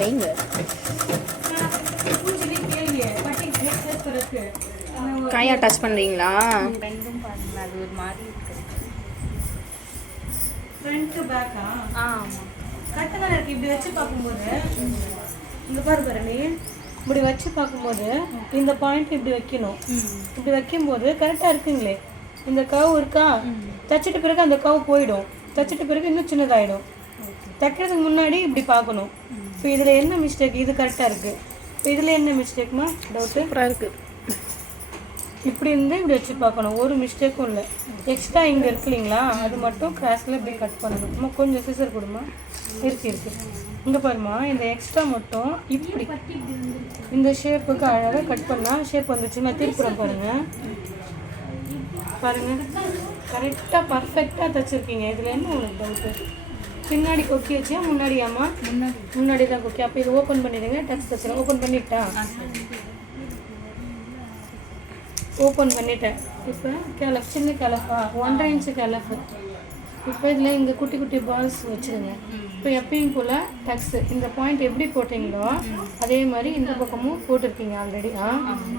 வைங்க. கையா டச் பண்ணுறீங்களா? ரெண்டும் பாருங்க, அது ஒரு மாதிரி இருக்குது. ஃப்ரண்ட் பேக்கா? ஆமாம், கரெக்டாக தான் இருக்குது. இப்படி வச்சு பார்க்கும்போது இந்த பாரு நீ இப்படி வச்சு பார்க்கும்போது இந்த பாயிண்ட் இப்படி வைக்கணும். இப்படி வைக்கும்போது கரெக்டாக இருக்குங்களே. இந்த கவு இருக்கா, தைச்சிட்ட பிறகு அந்த கவு போயிடும், தைச்சிட்ட பிறகு இன்னும் சின்னதாகிடும். தைக்கிறதுக்கு முன்னாடி இப்படி பார்க்கணும். இப்போ இதில் என்ன மிஸ்டேக்? இது கரெக்டாக இருக்குது. இப்போ இதில் என்ன மிஸ்டேக்மா? டவுட்டு சூப்பராக இருக்குது. இப்படி இருந்து இப்படி வச்சு பார்க்கணும், ஒரு மிஸ்டேக்கும் இல்லை. எக்ஸ்ட்ரா இங்கே இருக்கு இல்லைங்களா, அது மட்டும் கிராஸில் இப்படி கட் பண்ணணும். அம்மா கொஞ்சம் சிசர் கொடுமா. இருக்கு இங்கே பாருமா, இந்த எக்ஸ்ட்ரா மட்டும் இப்படி இந்த ஷேப்புக்கு அழகாக கட் பண்ணால் ஷேப் வந்துச்சுன்னா திருப்புறம் பாருங்கள். பாருங்கள், கரெக்டாக பர்ஃபெக்டாக தைச்சிருக்கீங்க. இதில் என்ன உங்களுக்கு டவுட்டு? பின்னாடி கொக்கி வச்சியா முன்னாடியாம்மா? முன்னாடி தான் கொக்கி. அப்போ இது ஓப்பன் பண்ணிடுங்க, டச் தைச்சிடும். ஓப்பன் பண்ணிட்டா? ஓப்பன் பண்ணிட்டேன். இப்போ கேலஃப், சின்ன கேலஃபா, 1.5 இன்ச்சு கேலஃப். இப்போ இதில் இங்கே குட்டி குட்டி பால்ஸ் வச்சுருங்க. இப்போ எப்பயும் போல் டக்ஸு இந்த பாயிண்ட் எப்படி போட்டிங்களோ அதே மாதிரி இந்த பக்கமும் போட்டிருக்கீங்க ஆல்ரெடி.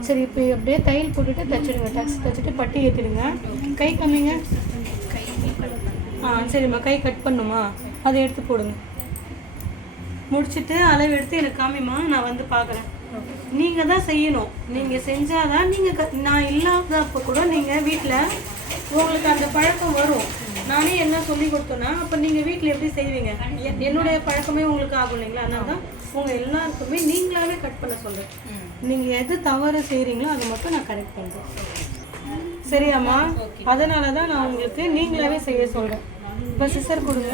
சரி, இப்போ அப்படியே தையல் போட்டுட்டு தைச்சிடுங்க. டக்ஸ் தைச்சிட்டு பட்டி ஏற்றிடுங்க. கை கம்மிங்க. சரிம்மா, கை கட் பண்ணுமா, அதை எடுத்து போடுங்க. முடிச்சுட்டு அளவு எடுத்து எனக்கு காமிமா, நான் வந்து பார்க்குறேன். நீங்கள் தான் செய்யணும். நீங்கள் செஞ்சாதான் நீங்கள் நான் இல்லாதப்போ கூட நீங்கள் வீட்டில் உங்களுக்கு அந்த பழக்கம் வரும். நானே என்ன சொல்லி கொடுத்தேன்னா அப்போ நீங்கள் வீட்டில் எப்படி செய்வீங்க? என்னுடைய பழக்கமே உங்களுக்கு ஆகும் இல்லைங்களா? அதனால தான் உங்கள் எல்லாருக்குமே நீங்களாவே கட் பண்ண சொல்கிறேன். நீங்கள் எது தவறு செய்கிறீங்களோ அதை மட்டும் நான் கரெக்ட் பண்ணுறேன். சரியாம்மா? அதனால தான் நான் உங்களுக்கு நீங்களாவே செய்ய சொல்கிறேன். இப்போ சிசர் கொடுங்க.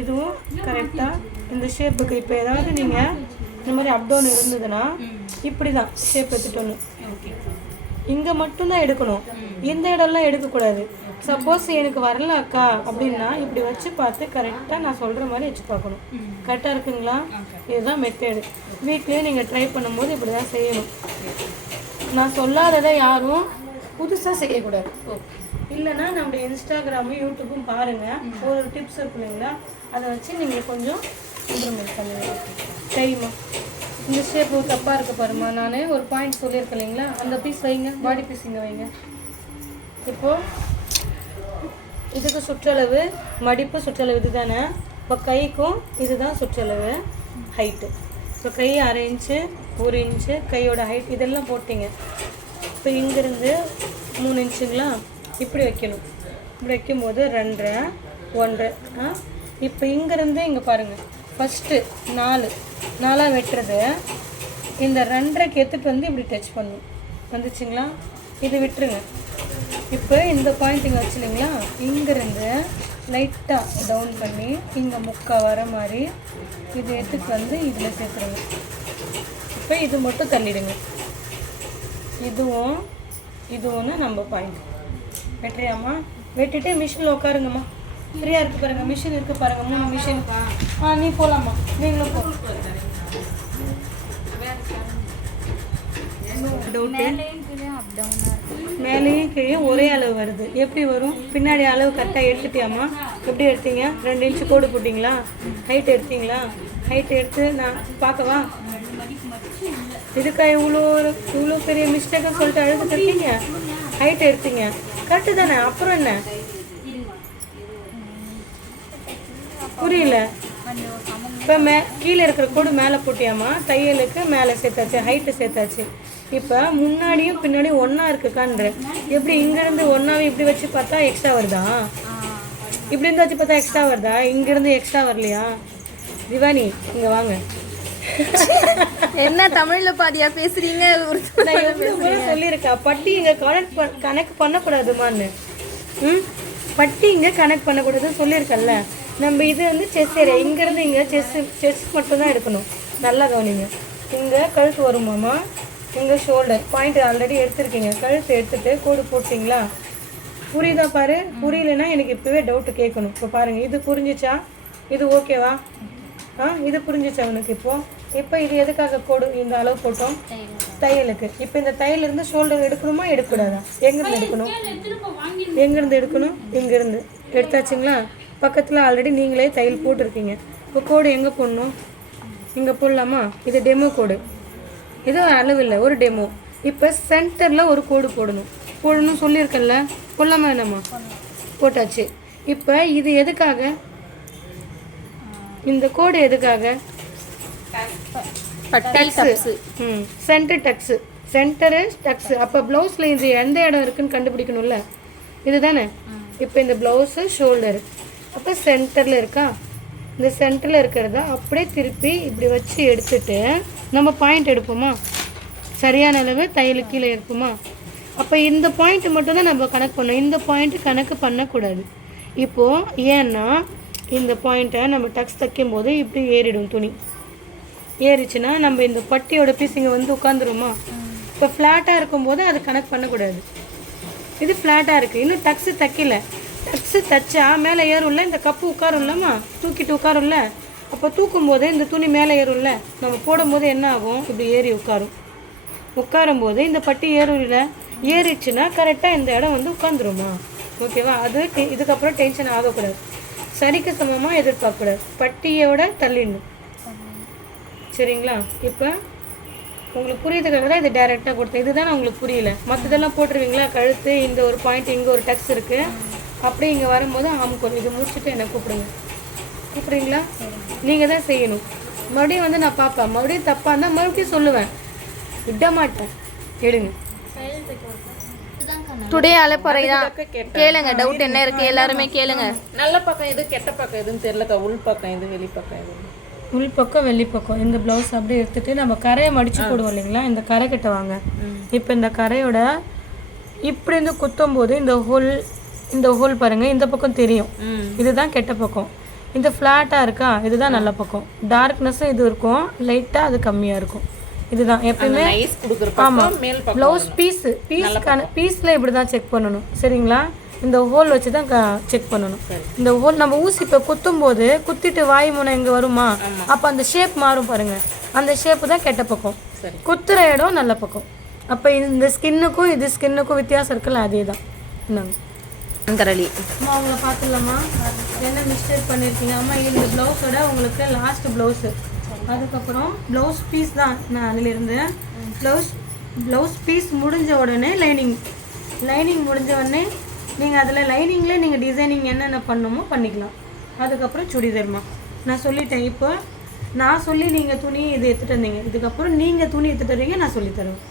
இதுவும் கரெக்டாக இந்த ஷேப்புக்கு. இப்போ ஏதாவது நீங்கள் இந்த மாதிரி அப்டவுன் இருந்ததுன்னா இப்படி தான் ஷேப் எடுத்துட்டோன்னு இங்கே மட்டும்தான் எடுக்கணும். இந்த இடம்லாம் எடுக்கக்கூடாது. சப்போஸ் எனக்கு வரல அக்கா அப்படின்னா இப்படி வச்சு பார்த்து கரெக்டாக நான் சொல்கிற மாதிரி வச்சு பார்க்கணும். கரெக்டாக இருக்குங்களா? இதுதான் மெத்தேடு. வீட்லேயே நீங்கள் ட்ரை பண்ணும்போது இப்படி தான் செய்யணும். நான் சொல்லாததை யாரும் புதுசாக செய்யக்கூடாது. இல்லைன்னா நம்முடைய இன்ஸ்டாகிராமும் யூடியூப்பும் பாருங்கள், ஒரு டிப்ஸ் இருக்கு இல்லைங்களா, அதை வச்சு நீங்கள் கொஞ்சம் இம்ப்ரூவ்மெண்ட் பண்ணுங்கள். சரிம்மா, இந்த ஷேப்பு தப்பாக இருக்க பாருமா. நான் ஒரு பாயிண்ட் சொல்லியிருக்கேன் இல்லைங்களா, அந்த பீஸ் வைங்க, பாடி பீஸ் இங்கே வைங்க. இப்போது இதுக்கு சுற்றளவு மடிப்பு சுற்றளவு இது தானே. இப்போ கைக்கும் இதுதான் சுற்றளவு ஹைட்டு. இப்போ கை 1/2 இன்ச்சு 1 இன்ச்சு கையோட ஹைட் இதெல்லாம் போட்டிங்க. இப்போ இங்கேருந்து 3 இன்ச்சுங்களா இப்படி வைக்கணும். இப்படி வைக்கும்போது 2.5 1.5. இப்போ இங்கேருந்து இங்கே பாருங்கள், ஃபஸ்ட்டு 4 வெட்டுறது இந்த 2.5க்கு எடுத்துகிட்டு வந்து இப்படி டச் பண்ணும். வந்துச்சுங்களா? இது விட்டுருங்க. இப்போ இந்த பாயிண்ட் இங்கே வச்சுலிங்களா, இங்கேருந்து லைட்டாக டவுன் பண்ணி இங்கே முக்கா வர மாதிரி இது எடுத்துகிட்டு வந்து இதில் சேர்த்துருங்க. இப்போ இது மட்டும் தள்ளிடுங்க. இதுவும் நம்ம பாயிண்ட் வெட்டுறியாம்மா? வெட்டிட்டு மிஷினில் உட்காருங்கம்மா. ஃப்ரீயாக இருக்குது பாருங்கள், மிஷின் இருக்குது பாருங்கள், 3 மிஷின். நீ போகலாம்மா, நீங்களும் போ. மேலேயும் கீழே ஒரே அளவு வருது. எப்படி வரும்? பின்னாடி அளவு கரெக்டாக எடுத்துட்டியாம்மா? எப்படி எடுத்தீங்க? 2 இன்ச்சு கோடு போட்டிங்களா? ஹைட் எடுத்தீங்களா? ஹைட் எடுத்து நான் பார்க்கவா? இதுக்கா இவ்வளோ பெரிய மிஸ்டேக்காக சொல்லிட்டு அழுதுட்டு இருக்கீங்க? ஹைட் எடுத்தீங்க கரெக்டு தானே, அப்புறம் என்ன? புரியல? இப்போ கீழே இருக்கிற கோடு மேலே போட்டியாம்மா? தையலுக்கு மேலே சேர்த்தாச்சு, ஹைட்டு சேர்த்தாச்சு. இப்போ முன்னாடியும் பின்னாடியும் ஒன்றா இருக்குக்கான்ற. எப்படி இங்கேருந்து ஒன்றாவே இப்படி வச்சு பார்த்தா எக்ஸ்ட்ரா வருதா? இப்படி இருந்து வச்சு பார்த்தா எக்ஸ்ட்ரா வருதா? இங்கேருந்து எக்ஸ்ட்ரா வரலையா? திவானி இங்கே வாங்க. என்ன தமிழில் பாதியா பேசுகிறீங்க? சொல்லியிருக்கா பட்டி இங்கே கணக்கு பண்ணக்கூடாதுமான்னு. பட்டி இங்கே கனெக்ட் பண்ணக்கூடாதுன்னு சொல்லியிருக்கல்ல. நம்ம இது வந்து செஸ் ஏரியா, இங்கேருந்து இங்கே செஸ் மட்டும் தான் எடுக்கணும். நல்லா கவனிங்க. இங்கே கழுத்து வருமாம்மா, இங்கே ஷோல்டர் பாயிண்ட் ஆல்ரெடி எடுத்துருக்கீங்க. கழுத்து எடுத்துகிட்டு கோடு போட்டிங்களா? புரியுதா பாரு? புரியலன்னா எனக்கு இப்போவே டவுட்டு கேட்கணும். இப்போ பாருங்கள், இது புரிஞ்சிச்சா? இது ஓகேவா? இது புரிஞ்சிச்சா உனக்கு? இப்போ இது எதுக்காக கோடு இந்த அளவு போட்டோம்? தையலுக்கு. இப்போ இந்த தையலிருந்து ஷோல்டர் எடுக்கணுமா எடுக்கக்கூடாதா? எங்கேருந்து எடுக்கணும்? எங்கேருந்து எடுக்கணும்? இங்கேருந்து எடுத்தாச்சுங்களா? பக்கத்தில் ஆல்ரெடி நீங்களே தையல் போட்டிருக்கீங்க. இப்போ கோடு எங்கே போடணும்? இங்கே போடலாமா? இது டெமோ கோடு, இது அளவு இல்லை, ஒரு டெமோ. இப்போ சென்டரில் ஒரு கோடு போடணும் சொல்லியிருக்கேன்ல, போடலாமா என்னம்மா? போட்டாச்சு. இப்போ இது எதுக்காக, இந்த கோடு எதுக்காக? Centre ducts, centre ducts. அப்போ ப்ளவுஸில் இது எந்த இடம் இருக்குன்னு கண்டுபிடிக்கணும்ல, இதுதானே? இப்போ இந்த ப்ளவுஸு ஷோல்டரு, அப்போ சென்டரில் இருக்கா? இந்த சென்டரில் இருக்கிறத அப்படியே திருப்பி இப்படி வச்சு எடுத்துட்டு நம்ம பாயிண்ட் எடுப்போமா? சரியான அளவு தையலுக்கு கீழே எடுப்போமா? அப்போ இந்த பாயிண்ட் மட்டும் தான் நம்ம கணக்கு பண்ணோம், இந்த பாயிண்ட் கணக்கு பண்ணக்கூடாது. இப்போது ஏன்னா இந்த பாயிண்ட்டை நம்ம டக்ஸ் தைக்கும் போது இப்படி ஏறிடும், துணி ஏறிச்சுன்னா நம்ம இந்த பட்டியோட பீஸ் இங்கே வந்து உட்காந்துருமா? இப்போ ஃப்ளாட்டாக இருக்கும்போது அது கணக்கு பண்ணக்கூடாது. இது ஃப்ளாட்டாக இருக்குது, இன்னும் டக்ஸு தைக்கல. டக்ஸு தைச்சா மேலே ஏறும்ல, இந்த கப்பு உட்காரும்லம்மா, தூக்கிட்டு உட்காரும்ல. அப்போ தூக்கும் போது இந்த துணி மேலே ஏறும்ல, நம்ம போடும்போது என்ன ஆகும்? இப்படி ஏறி உட்காரும்போது இந்த பட்டி ஏறும்ல, ஏறிச்சுன்னா கரெக்டாக இந்த இடம் வந்து உட்காந்துருமா? ஓகேவா? அது இதுக்கப்புறம் டென்ஷன் ஆகக்கூடாது, சரிக்கு சமமாக எதிர்பார்க்கக்கூடாது, பட்டியோட தள்ளிடணும். சரிங்களா? இப்போ உங்களுக்கு புரியுதுக்காக தான் இது டைரெக்டாக கொடுத்தேன். இதுதான் உங்களுக்கு புரியல, மற்றதெல்லாம் போட்டுருவீங்களா? கழுத்து இந்த ஒரு பாயிண்ட், இங்கே ஒரு டக்ஸ் இருக்குது, அப்படியே இங்கே வரும்போது ஆம்கோல் இது முடிச்சுட்டு என்னை கூப்பிடுறீங்களா? நீங்கள் தான் செய்யணும். மறுபடியும் வந்து நான் பார்ப்பேன், மறுபடியும் தப்பாக இருந்தால் மறுபடியும் சொல்லுவேன், விட மாட்டேன். எடுங்க. டுடே அலைப்பறை தான். கேளுங்க, டவுட் என்ன இருக்கு எல்லாருமே கேளுங்க. நல்ல பக்கம் எது, கெட்ட பக்கம் எதுன்னு தெரியலக்கா. உள் பக்கம் எது, வெளி பக்கம் எது? உள் பக்கம் வெளி பக்கம். இந்த ப்ளவுஸ் அப்படியே எடுத்துட்டு நம்ம கரையை மடிச்சு போடுவோம் இல்லைங்களா, இந்த கரை கிட்ட வாங்க. இப்போ இந்த கரையோட இப்படி இருந்து குத்தும் போது இந்த ஹோல் பாருங்க, இந்த பக்கம் தெரியும், இதுதான் கெட்ட பக்கம். இந்த ஃப்ளாட்டாக இருக்கா, இதுதான் நல்ல பக்கம். டார்க்னஸும் இது இருக்கும், லைட்டாக அது கம்மியாக இருக்கும். இதுதான் எப்பயுமே. ஆமாம், ப்ளவுஸ் பீஸில் இப்படி தான் செக் பண்ணணும். சரிங்களா? இந்த ஹோல் வச்சு தான் செக் பண்ணணும். இந்த ஹோல் நம்ம ஊசி இப்போ குத்தும் போது குத்திட்டு வாய் முனை இங்கே வருமா, அப்போ அந்த ஷேப் மாறும் பாருங்க, அந்த ஷேப்பு தான் கெட்ட பக்கம், குத்துற இடம் நல்ல பக்கம். அப்போ இந்த ஸ்கின்னுக்கும் இது ஸ்கின்னுக்கும் வித்தியாசம் இருக்குல்ல, அதே தான். என்னங்க அவங்கள பார்த்துடலாமா என்ன மிஸ்டேக் பண்ணியிருக்கீங்க? அம்மா இந்த ப்ளவுஸோட உங்களுக்கு லாஸ்ட் ப்ளவுஸு, அதுக்கப்புறம் ப்ளவுஸ் பீஸ் தான் நான் அதிலிருந்து. ப்ளவுஸ் பீஸ் முடிஞ்ச உடனே லைனிங் முடிஞ்ச உடனே நீங்கள் அதில் லைனிங்கில் நீங்கள் டிசைனிங் என்னென்ன பண்ணணுமோ பண்ணிக்கலாம். அதுக்கப்புறம் சுடிதார்மா நான் சொல்லிட்டேன். இப்போ நான் சொல்லி நீங்கள் துணி இது எடுத்துகிட்டு வந்தீங்க, இதுக்கப்புறம் நீங்கள் துணி எடுத்துகிட்டு வரீங்க, நான் சொல்லித்தருவேன்.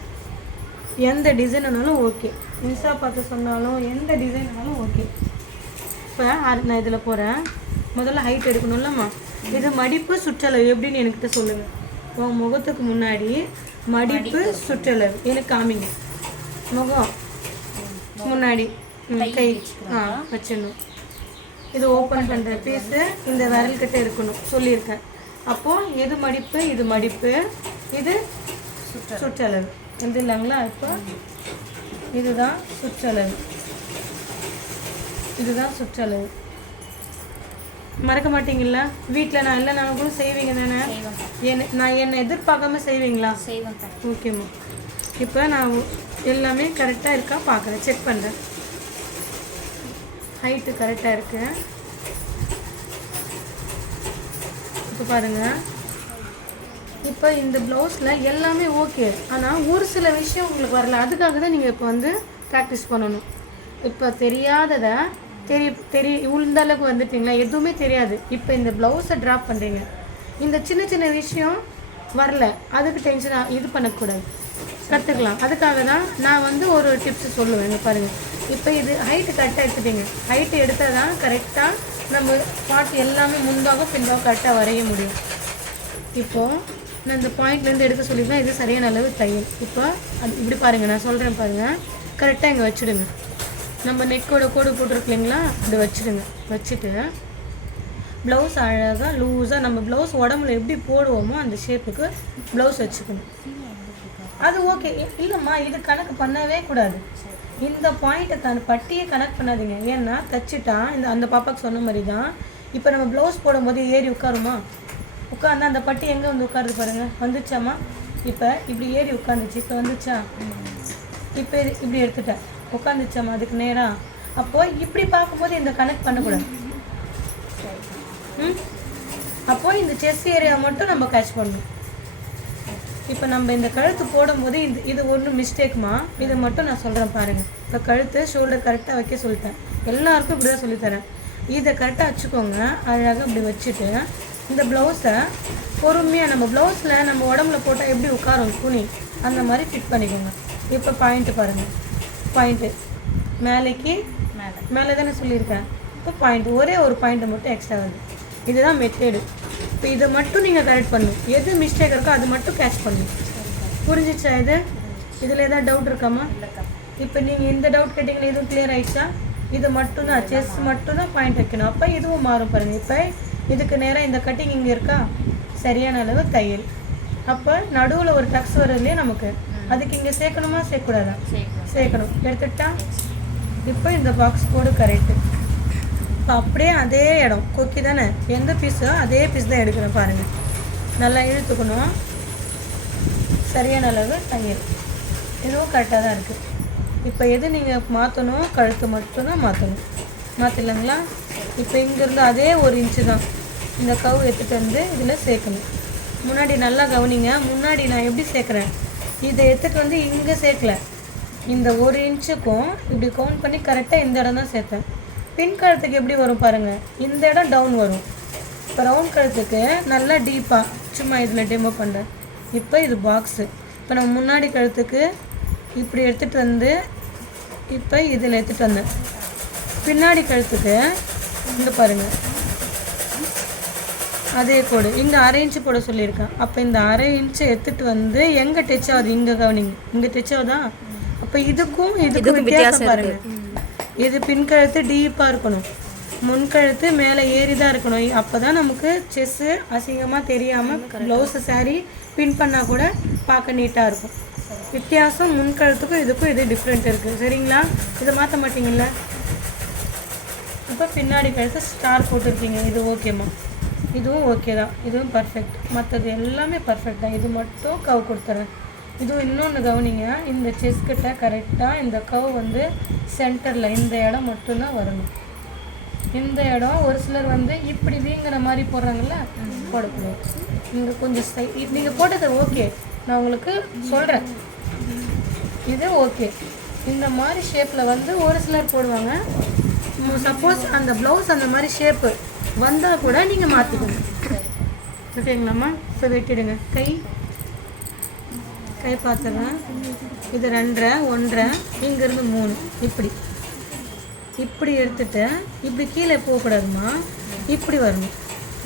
எந்த டிசைன் வேணாலும் ஓகே, இன்ஸ்டா பார்த்து சொன்னாலும் எந்த டிசைன் வேணாலும் ஓகே. இப்போ நான் இதில் போகிறேன். முதல்ல ஹைட் எடுக்கணும்லம்மா. இது மடிப்பு சுற்றளவு எப்படின்னு என்கிட்ட சொல்லுங்கள். உங்கள் முகத்துக்கு முன்னாடி மடிப்பு சுற்றளவு எனக்கு காமிங்க. முகம் முன்னாடி கை வச்சிடணும். இது ஓப்பன் பண்ணுற பீஸு இந்த விரல்கிட்ட இருக்கணும் சொல்லியிருக்கேன். அப்போது எது மடிப்பு, இது மடிப்பு, இது சுற்றளவு எது இல்லைங்களா? இப்போ இதுதான் சுற்றளவு, இதுதான் சுற்றளவு. மறக்க மாட்டீங்களா? வீட்டில் நான் இல்லைனாலும் கூட செய்வீங்க தானே? நான் என்னை எதிர்பார்க்காம செய்வீங்களா? ஓகேம்மா. இப்போ நான் எல்லாமே கரெக்டாக இருக்கா பார்க்குறேன், செக் பண்ணுறேன். ஹைட்டு கரெக்டாக இருக்கு. இப்போ பாருங்கள், இப்போ இந்த ப்ளவுஸில் எல்லாமே ஓகே, ஆனால் ஒரு சில விஷயம் உங்களுக்கு வரல. அதுக்காக தான் நீங்கள் இப்போ வந்து ப்ராக்டிஸ் பண்ணணும். இப்போ தெரியாததை இந்த அளவுக்கு வந்துட்டீங்களா, எதுவுமே தெரியாது. இப்போ இந்த ப்ளவுஸை ட்ராப் பண்ணுறீங்க, இந்த சின்ன சின்ன விஷயம் வரல, அதுக்கு டென்ஷனாக இது பண்ணக்கூடாது, கற்றுக்கலாம். அதுக்காக தான் நான் வந்து ஒரு டிப்ஸ் சொல்லுவேன். இங்கே பாருங்கள், இப்போ இது ஹைட்டு கரெக்டாக எடுத்துட்டீங்க. ஹைட்டு எடுத்தால் தான் கரெக்டாக நம்ம பாட்டு எல்லாமே முன்பாக பின்பாக கரெக்டாக வரைய முடியும். இப்போது நான் இந்த பாயிண்ட்லேருந்து எடுக்க சொல்லியிருந்தேன், இது சரியான அளவு தையல். இப்போ அது இப்படி பாருங்கள், நான் சொல்கிறேன் பாருங்கள், கரெக்டாக இங்கே வச்சுடுங்க. நம்ம நெக்கோட கோடு போட்டிருக்கீங்களா, இப்படி வச்சுடுங்க. வச்சுட்டு ப்ளவுஸ் அழகாக லூஸாக நம்ம ப்ளவுஸ் உடம்புல எப்படி போடுவோமோ அந்த ஷேப்புக்கு ப்ளவுஸ் வச்சுக்கணும். அது ஓகே இல்லைம்மா, இது கணக்கு பண்ணவே கூடாது. இந்த பாயிண்ட்டை பட்டியே கனெக்ட் பண்ணாதீங்க. ஏன்னா தச்சுட்டா அந்த பாப்பாவுக்கு சொன்ன மாதிரி தான். இப்போ நம்ம ப்ளவுஸ் போடும்போது ஏறி உட்காருமா, உட்காந்தா அந்த பட்டி எங்கே வந்து உட்காருது பாருங்கள், வந்துச்சாம்மா? இப்போ இப்படி ஏறி உட்காந்துச்சு, இப்போ வந்துச்சா? இப்போ இப்படி எடுத்துட்டேன், உட்காந்துச்சாம்மா அதுக்கு நேராக? அப்போது இப்படி பார்க்கும்போது இந்த கனெக்ட் பண்ணக்கூடாது. அப்போ இந்த செஸ்ட் ஏரியா மட்டும் நம்ம கேட்ச் பண்ணணும். இப்போ நம்ம இந்த கழுத்து போடும்போது இது ஒன்றும் மிஸ்டேக்மா, இதை மட்டும் நான் சொல்கிறேன் பாருங்கள். இப்போ கழுத்து ஷோல்டர் கரெக்டாக வைக்க சொல்லிட்டேன், எல்லாருக்கும் இப்படி தான் சொல்லித்தரேன். இதை கரெக்டாக வச்சுக்கோங்க, அழகாக இப்படி வச்சுட்டு இந்த ப்ளவுஸை பொறுமையாக நம்ம ப்ளவுஸில் நம்ம உடம்புல போட்டால் எப்படி உட்காரும் துணி, அந்த மாதிரி ஃபிட் பண்ணிக்கோங்க. இப்போ பாயிண்ட்டு பாருங்கள், பாயிண்ட்டு மேலேக்கு மேலே தானே சொல்லியிருக்கேன். இப்போ பாயிண்ட் ஒரே ஒரு பாயிண்ட்டு மட்டும் எக்ஸ்ட்ரா வருது. இதுதான் மெத்தேடு. இப்போ இதை மட்டும் நீங்கள் கரெக்ட் பண்ணணும், எது மிஸ்டேக் இருக்கோ அது மட்டும் கேட்ச் பண்ணணும். புரிஞ்சிச்சா? இதில் ஏதாவது டவுட் இருக்காமா? இப்போ நீங்கள் இந்த டவுட் கேட்டிங்கன்னா இதுவும் கிளியர் ஆகிடுச்சா? இது மட்டும்தான் செஸ் மட்டும்தான் பாயிண்ட் வைக்கணும். அப்போ இதுவும் மாறும் பாருங்கள். இப்போ இதுக்கு நேராக இந்த கட்டிங் இங்கே இருக்கா, சரியான அளவு தையல். அப்போ நடுவில் ஒரு டக்ஸ் வரும் இல்லையா நமக்கு, அதுக்கு இங்கே சேர்க்கணுமா சேர்க்கக்கூடாதா? சேர்க்கணும். எடுத்துட்டா இப்போ இந்த பாக்ஸ் கோடு கரெக்டு. இப்போ அப்படியே அதே இடம் கொக்கி தானே, எந்த பீஸோ அதே பீஸ் தான் எடுக்கிறேன் பாருங்கள். நல்லா இழுத்துக்கணும், சரியான அளவு தையல். இதுவும் கரெக்டாக தான் இருக்குது. இப்போ எது நீங்கள் மாற்றணும், கழுத்து மட்டும்தான் மாற்றணும். மாற்றிடலாங்களா? இப்போ இங்கேருந்து அதே 1 இன்ச்சு தான் இந்த கவு எடுத்துகிட்டு வந்து இதில் சேர்க்கணும். முன்னாடி நல்லா கவனிங்க, முன்னாடி நான் எப்படி சேர்க்குறேன், இதை எடுத்துகிட்டு வந்து இங்கே சேர்க்கல, இந்த 1 இன்ச்சுக்கும் இப்படி கவுண்ட் பண்ணி கரெக்டாக இந்த இடம் தான் சேர்த்தேன். பின் கழுத்துக்கு எப்படி வரும் பாருங்கள், இந்த இடம் டவுன் வரும். இப்போ ரவுண்ட் கழுத்துக்கு நல்லா டீப்பாக சும்மா இதில் டெமோ பண்ணுறேன். இப்போ இது பாக்ஸு. இப்போ நம்ம முன்னாடி கழுத்துக்கு இப்படி எடுத்துகிட்டு வந்து இப்போ இதில் எடுத்துகிட்டு வந்தேன். பின்னாடி கழுத்துக்கு இங்கே பாருங்கள் அதே கோடு, இங்கே 1/2 இன்ச்சு போட சொல்லியிருக்கேன். அப்போ இந்த 1/2 இன்ச்சு எடுத்துகிட்டு வந்து எங்கே டச் ஆகுது, இங்கே கவனிங்க, இங்கே டச் ஆகுதா? அப்போ இதுக்கும் வித்தியாசம் பாருங்கள். இது பின் கழுத்து டீப்பாக இருக்கணும், முன்கழுத்து மேலே ஏறி தான் இருக்கணும். அப்போ தான் நமக்கு செஸ்ஸு அசிங்கமாக தெரியாமல் ப்ளவுஸு சாரீ பின் பண்ணால் கூட பார்க்க நீட்டாக இருக்கும். வித்தியாசம் முன்கழுத்துக்கும் இதுக்கும் இது டிஃப்ரெண்ட் இருக்குது. சரிங்களா? இதை மாற்ற மாட்டிங்கள? இப்போ பின்னாடி கழுத்து ஸ்டார் போட்டிருக்கீங்க, இது ஓகேம்மா, இதுவும் ஓகே தான், இதுவும் பர்ஃபெக்ட். மற்றது எல்லாமே பர்ஃபெக்ட் தான். இது மட்டும் கவு கொடுத்துறேன். இதுவும் இன்னொன்று கவனிங்க, இந்த செஸ்கிட்ட கரெக்டாக இந்த கவு வந்து சென்டரில் இந்த இடம் மட்டும்தான் வரணும். இந்த இடம் ஒரு சிலர் வந்து இப்படி வீங்கிற மாதிரி போடுறாங்கல்ல, போடக்கூடாது. இங்கே கொஞ்சம் நீங்கள் போட்டது ஓகே, நான் உங்களுக்கு சொல்கிறேன், இது ஓகே. இந்த மாதிரி ஷேப்பில் வந்து ஒரு சிலர் போடுவாங்க. சப்போஸ் அந்த ப்ளவுஸ் அந்த மாதிரி ஷேப்பு வந்தால் கூட நீங்கள் மாற்றிக்கணும். ஓகேங்களாம்மா? இப்போ வெட்டிடுங்க. கை பார்த்துடுறேன். இது 2 1 இங்கேருந்து 3 இப்படி எடுத்துகிட்டு இப்படி கீழே போகக்கூடாதுமா, இப்படி வரணும்.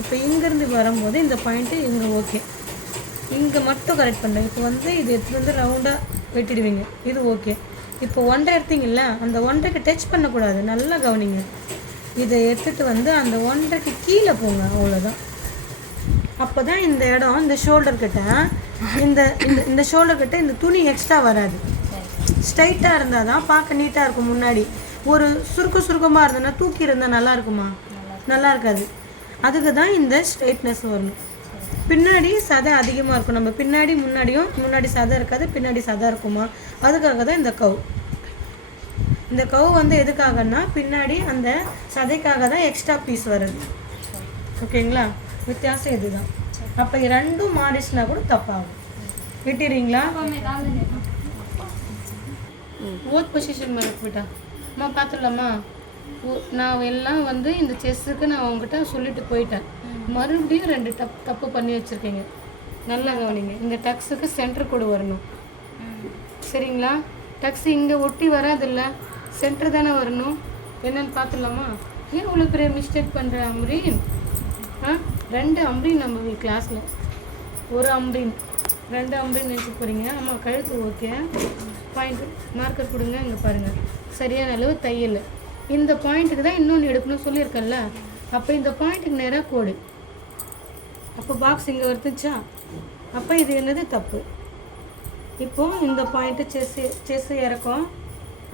இப்போ இங்கேருந்து வரும்போது இந்த பாயிண்ட்டு இங்கே ஓகே, இங்கே மட்டும் கரெக்ட் பண்ணுறேன். இப்போ வந்து இது எடுத்துகிட்டு வந்து ரவுண்டாக வெட்டிடுவீங்க, இது ஓகே. இப்போ 1/2 எடுத்தீங்கல்ல, அந்த 1/2க்கு டச் பண்ணக்கூடாது, நல்லா கவனிங்க. இதை எடுத்துகிட்டு வந்து அந்த 1/2க்கு கீழே போங்க, அவ்வளோதான். அப்போ தான் இந்த இடம் இந்த ஷோல்டர் கிட்ட இந்த ஷோல்டர் கிட்ட இந்த துணி எக்ஸ்ட்ரா வராது. ஸ்ட்ரைட்டாக இருந்தால் தான் பார்க்க நீட்டாக இருக்கும். முன்னாடி ஒரு சுருக்கமாக இருந்ததுன்னா தூக்கி இருந்தால் நல்லா இருக்குமா? நல்லா இருக்காது. அதுக்கு தான் இந்த ஸ்ட்ரைட்னஸ் வரணும். பின்னாடி சதை அதிகமாக இருக்கும். நம்ம முன்னாடி சதை இருக்காது, பின்னாடி சதை இருக்குமா? அதுக்காக தான் இந்த கவு. இந்த கவு வந்து எதுக்காகன்னா பின்னாடி அந்த சதைக்காக தான் எக்ஸ்ட்ரா பீஸ் வருது. ஓகேங்களா? வித்தியாசம் இதுதான். அப்போ 2ம் மாறிச்சுனா கூட தப்பாகும். விட்டுறீங்களா? ஓத் பொசிஷன் மாதிரி போயிட்டா அம்மா பார்த்துடலாமா? நான் எல்லாம் வந்து இந்த செஸ்ஸுக்கு நான் உங்ககிட்ட சொல்லிட்டு போயிட்டேன். மறுபடியும் 2 தப்பு பண்ணி வச்சுருக்கீங்க. நல்லா கவனிங்க. இந்த டக்ஸுக்கு சென்டர் கோடு வரணும். சரிங்களா? டக்ஸ் இங்கே ஒட்டி வராதில்ல, சென்டர் தானே வரணும். என்னென்னு பார்த்துடலாமா? ஏன் இவ்வளோ பெரிய மிஸ்டேக் பண்ணுற அம்ரீன்? 2 அம்ரீன் நம்ம கிளாஸில், ஒரு அம்ரீன் 2 அம்ரீன் நினச்சி போகிறீங்க. ஆமாம், கழுத்து ஓகே. பாயிண்ட் மார்க்கர் கொடுங்க. இங்கே பாருங்கள், சரியான அளவு தையல். இந்த பாயிண்ட்டுக்கு தான் இன்னொன்று எடுக்கணும்னு சொல்லியிருக்கேன்ல. அப்போ இந்த பாயிண்ட்டுக்கு நேராக கோடு. அப்போ பாக்ஸ் இங்கே வருதுச்சா? அப்போ இது என்னது தப்பு. இப்போது இந்த பாயிண்ட்டு செஸ்ஸு இறக்கும்.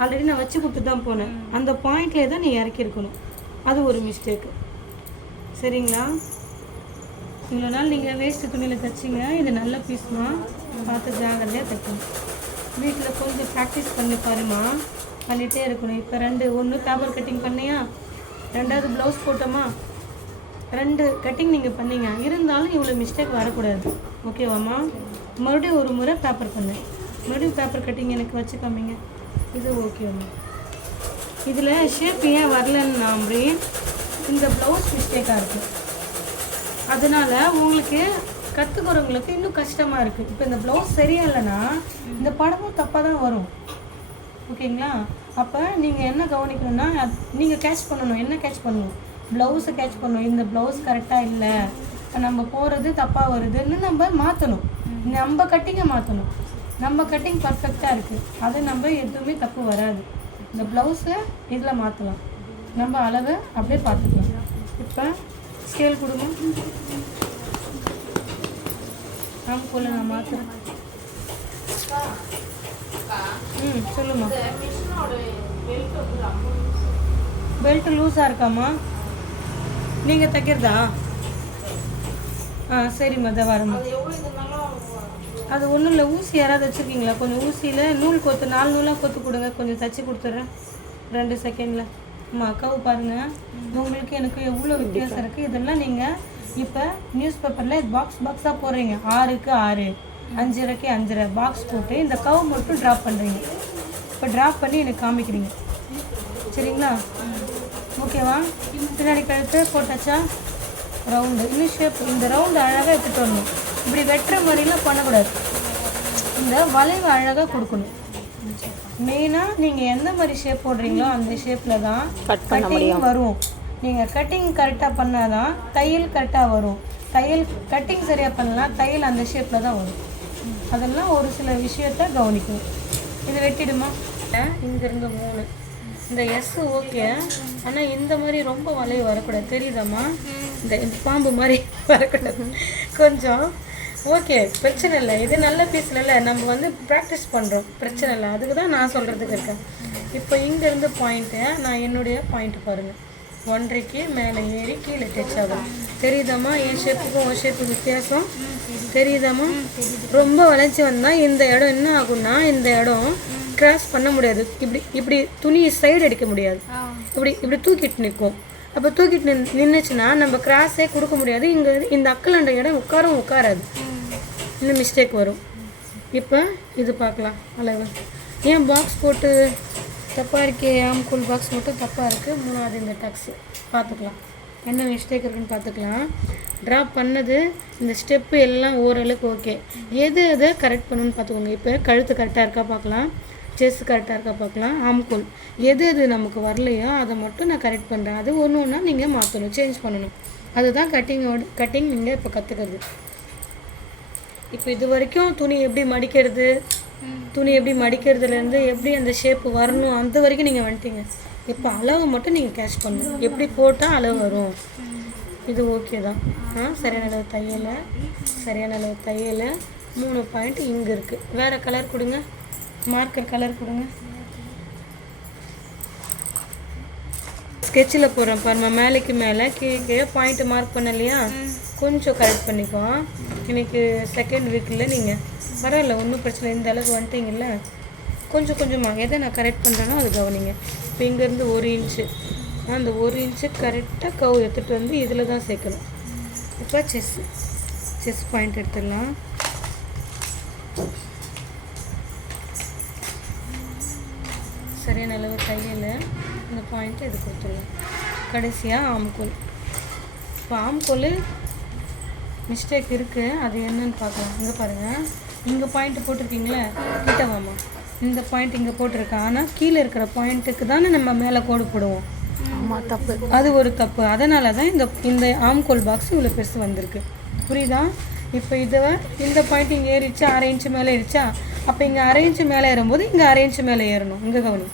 ஆல்ரெடி நான் வச்சு கொடுத்து தான் போனேன். அந்த பாயிண்ட்லேயே தான் நீ இறக்கியிருக்கணும். அது ஒரு மிஸ்டேக்கு. சரிங்களா? இவ்வளோ நாள் நீங்கள் வேஸ்ட்டு துணியில் தைச்சிங்க. இது நல்ல பீஸ்மா, பார்த்து ஜாகிரதையாக தைக்கணும். வீட்டில் கொஞ்சம் ப்ராக்டிஸ் பண்ணி பாருமா, பண்ணிகிட்டே இருக்கணும். இப்போ 1 பேப்பர் கட்டிங் பண்ணியா, 2வது ப்ளவுஸ் போட்டோமா, 2 கட்டிங் நீங்கள் பண்ணீங்க, இருந்தாலும் இவ்வளோ மிஸ்டேக் வரக்கூடாது. ஓகேவாம்மா? மறுபடியும் ஒரு முறை பேப்பர் பண்ணு. மறுபடியும் பேப்பர் கட்டிங் எனக்கு வச்சு காமிங்க. இது ஓகேவாம்மா? இதில் ஷேப் ஏன் வரலன்னு இந்த ப்ளவுஸ் மிஸ்டேக்காக இருக்குது. அதனால் உங்களுக்கு கற்றுக்கிறவங்களுக்கு இன்னும் கஷ்டமாக இருக்குது. இப்போ இந்த ப்ளவுஸ் சரியா இல்லைன்னா இந்த படமும் தப்பாக தான் வரும். ஓகேங்களா? அப்போ நீங்கள் என்ன கவனிக்கணும்னா, நீங்கள் கேட்ச் பண்ணணும். என்ன கேட்ச் பண்ணணும்? ப்ளவுஸை கேட்ச் பண்ணணும். இந்த ப்ளவுஸ் கரெக்டாக இல்லை, நம்ம போகிறது தப்பாக வருதுன்னு நம்ம மாற்றணும். நம்ம கட்டிங்கை மாற்றணும். நம்ம கட்டிங் பர்ஃபெக்டாக இருக்குது, அது நம்ம எதுவுமே தப்பு வராது. இந்த ப்ளவுஸை இதில் மாற்றலாம். நம்ம அளவை அப்படியே பார்த்துக்கலாம். இப்போ ஸ்கேல் கொடுங்க. ஆம்கோலை நான் மாற்றுறேன். சொல்லுமா. பெல்ட் லூஸாக இருக்காம்மா? நீங்கள் தைக்கிறதா? சரிம்மா, இதை வரம்மா. அது ஒன்றும் இல்லை, ஊசி யாராவது வச்சுருக்கீங்களா? கொஞ்சம் ஊசியில் நூல் கோத்து 4 நூலாக கோத்து கொடுங்க, கொஞ்சம் தைச்சி கொடுத்துட்றேன் 2 செகண்டில். அம்மா அக்காவை பாருங்கள், உங்களுக்கு எனக்கு எவ்வளோ வித்தியாசம் இருக்குது. இதெல்லாம் நீங்கள் இப்போ நியூஸ் பேப்பரில் பாக்ஸாக போடுறீங்க. 6க்கு 6, 5.5க்கு 5.5 பாக்ஸ் போட்டு இந்த கவு மட்டும் ட்ராப் பண்ணுறீங்க. இப்போ ட்ராப் பண்ணி எனக்கு காமிக்கிறீங்க. சரிங்களா? ஓகேவா? பின்னாடி கழுத்து போட்டாச்சா? ரவுண்டு இன்னும் ஷேப். இந்த ரவுண்டு அழகாக எடுத்துகிட்டு வரணும். இப்படி வெட்டுற மாதிரிலாம் பண்ணக்கூடாது. இந்த வளைவு அழகாக கொடுக்கணும். மெயினாக நீங்கள் எந்த மாதிரி ஷேப் போடுறீங்களோ அந்த ஷேப்பில் தான் கட்டிங் வரும். நீங்கள் கட்டிங் கரெக்டாக பண்ணால் தான் தையல் கரெக்டாக வரும். கட்டிங் சரியாக பண்ணலாம், தையல் அந்த ஷேப்பில் தான் வரும். அதெல்லாம் ஒரு சில விஷயத்த கவனிக்கணும். இது வெட்டிடுமா? இங்கேருந்து 3 இந்த எஸ் ஓகே, ஆனால் இந்த மாதிரி ரொம்ப வளைவு வரக்கூடாது. தெரியுதாம்மா? இந்த பாம்பு மாதிரி வரக்கூடாது. கொஞ்சம் ஓகே, பிரச்சனை இல்லை. இது நல்ல பீஸில் இல்லை, நம்ம ப்ராக்டிஸ் பண்ணுறோம், பிரச்சனை இல்லை. அதுக்கு தான் நான் சொல்கிறதுக்கு இருக்கேன். இப்போ இங்கேருந்து பாயிண்ட்டு, நான் என்னுடைய பாயிண்ட்டு பாருங்கள். 1.5க்கு மேலே ஏறி கீழே டச் ஆகும். தெரியுதாம்மா? என் ஷேப்புக்கும் உன் ஷேப்புக்கு வித்தியாசம் தெரியுதாம்மா? ரொம்ப வளைச்சி வந்தால் இந்த இடம் என்ன ஆகும்னா, இந்த இடம் கிராஸ் பண்ண முடியாது. இப்படி துணி சைடு அடிக்க முடியாது. இப்படி தூக்கிட்டு நிற்கும். அப்போ தூக்கிட்டு நின்றுச்சுன்னா நம்ம கிராஸே கொடுக்க முடியாது. இங்கே இந்த அக்கலண்ட இடம் உட்காராது. இன்னும் மிஸ்டேக் வரும். இப்போ இது பார்க்கலாம் அளவு. ஏன் பாக்ஸ் போட்டு தப்பாக இருக்கே? ஆம்கூல் பாக்ஸ் மட்டும் தப்பாக இருக்குது. 3வது இந்த டக்ஸு பார்த்துக்கலாம், என்ன மிஸ்டேக் இருக்குன்னு பார்த்துக்கலாம். ட்ராப் பண்ணது இந்த ஸ்டெப்பு எல்லாம் ஓரளவுக்கு ஓகே. எதை கரெக்ட் பண்ணணுன்னு பார்த்துக்கோங்க. இப்போ கழுத்து கரெக்டாக இருக்கா பார்க்கலாம், செஸ்ட் கரெக்டாக இருக்கா பார்க்கலாம். ஆம்கூல் எது நமக்கு வரலையோ அதை மட்டும் நான் கரெக்ட் பண்ணுறேன். அது ஒன்று நீங்கள் மாற்றணும், சேஞ்ச் பண்ணணும். அதுதான் கட்டிங் நீங்கள் இப்போ கற்றுக்கிறது. இப்போ இது வரைக்கும் துணி எப்படி மடிக்கிறதுலேருந்து எப்படி அந்த ஷேப்பு வரணும் அந்த வரைக்கும் நீங்கள் வந்துட்டீங்க. இப்போ அளவு மட்டும் நீங்கள் கேட்ச் பண்ணணும். எப்படி போட்டால் அளவு வரும். இது ஓகே தான். சரியான அளவு தையலை 3 பாயிண்ட் இங்கே இருக்குது. வேறு கலர் கொடுங்க, மார்க்கர் கலர் கொடுங்க. ஸ்கெட்சில் போடுறேன் பாருமா. மேலேக்கு மேலே கீழே பாயிண்ட்டு மார்க் பண்ணலையா, கொஞ்சம் கரெக்ட் பண்ணிக்கோ. எனக்கு 2nd வீக்கில் நீங்கள் பரவாயில்ல, ஒன்றும் பிரச்சனை. இந்த அளவுக்கு வந்துட்டீங்கல்ல, கொஞ்சமாக எதை நான் கரெக்ட் பண்ணுறேனோ அது கவனிங்க. இப்போ இங்கேருந்து 1 இன்ச்சு, அந்த 1 இன்ச்சு கரெக்டாக கவு எடுத்துகிட்டு வந்து இதில் தான் சேர்க்கணும். இப்போ செஸ் பாயிண்ட் எடுத்துடலாம். சரியான அளவு தையல் இந்த பாயிண்ட்டு இது கொடுத்துடலாம். கடைசியாக ஆம்கோல். இப்போ ஆம்கோல் மிஸ்டேக் இருக்குது, அது என்னன்னு பார்க்கலாம். இங்கே பாருங்கள், இங்கே பாயிண்ட்டு போட்டிருக்கீங்களே, கிட்ட வாமா. இந்த பாயிண்ட் இங்கே போட்டிருக்கேன், ஆனால் கீழே இருக்கிற பாயிண்ட்டுக்கு தானே நம்ம மேலே கோடு போடுவோம். ஆமாம், தப்பு. அது ஒரு தப்பு. அதனால தான் இந்த ஆம்கோல் பாக்ஸ் இவ்வளோ பெருசு வந்திருக்கு. புரியுதா? இப்போ இந்த பாயிண்ட் இங்கே ஏறிடுச்சா, 1/2 இன்ச்சு மேலே ஏறிச்சா. அப்போ இங்கே 1/2 இன்ச்சு மேலே ஏறும்போது இங்கே 1/2 இன்ச்சு மேலே ஏறணும். இங்கே கவனி,